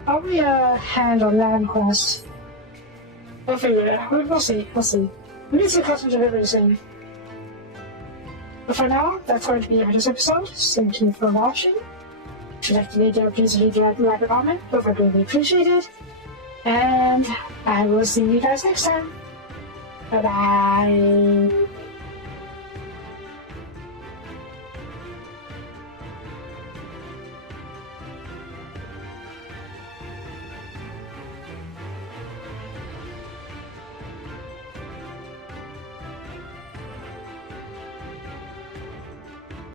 Probably a hand or land quest. We'll figure it out. We'll see. We need some custom delivery soon. But for now, that's going to be our this episode. Thank you for watching. If you'd like to leave your please leave your like or comment. Both are greatly appreciated. And I will see you guys next time. Bye bye.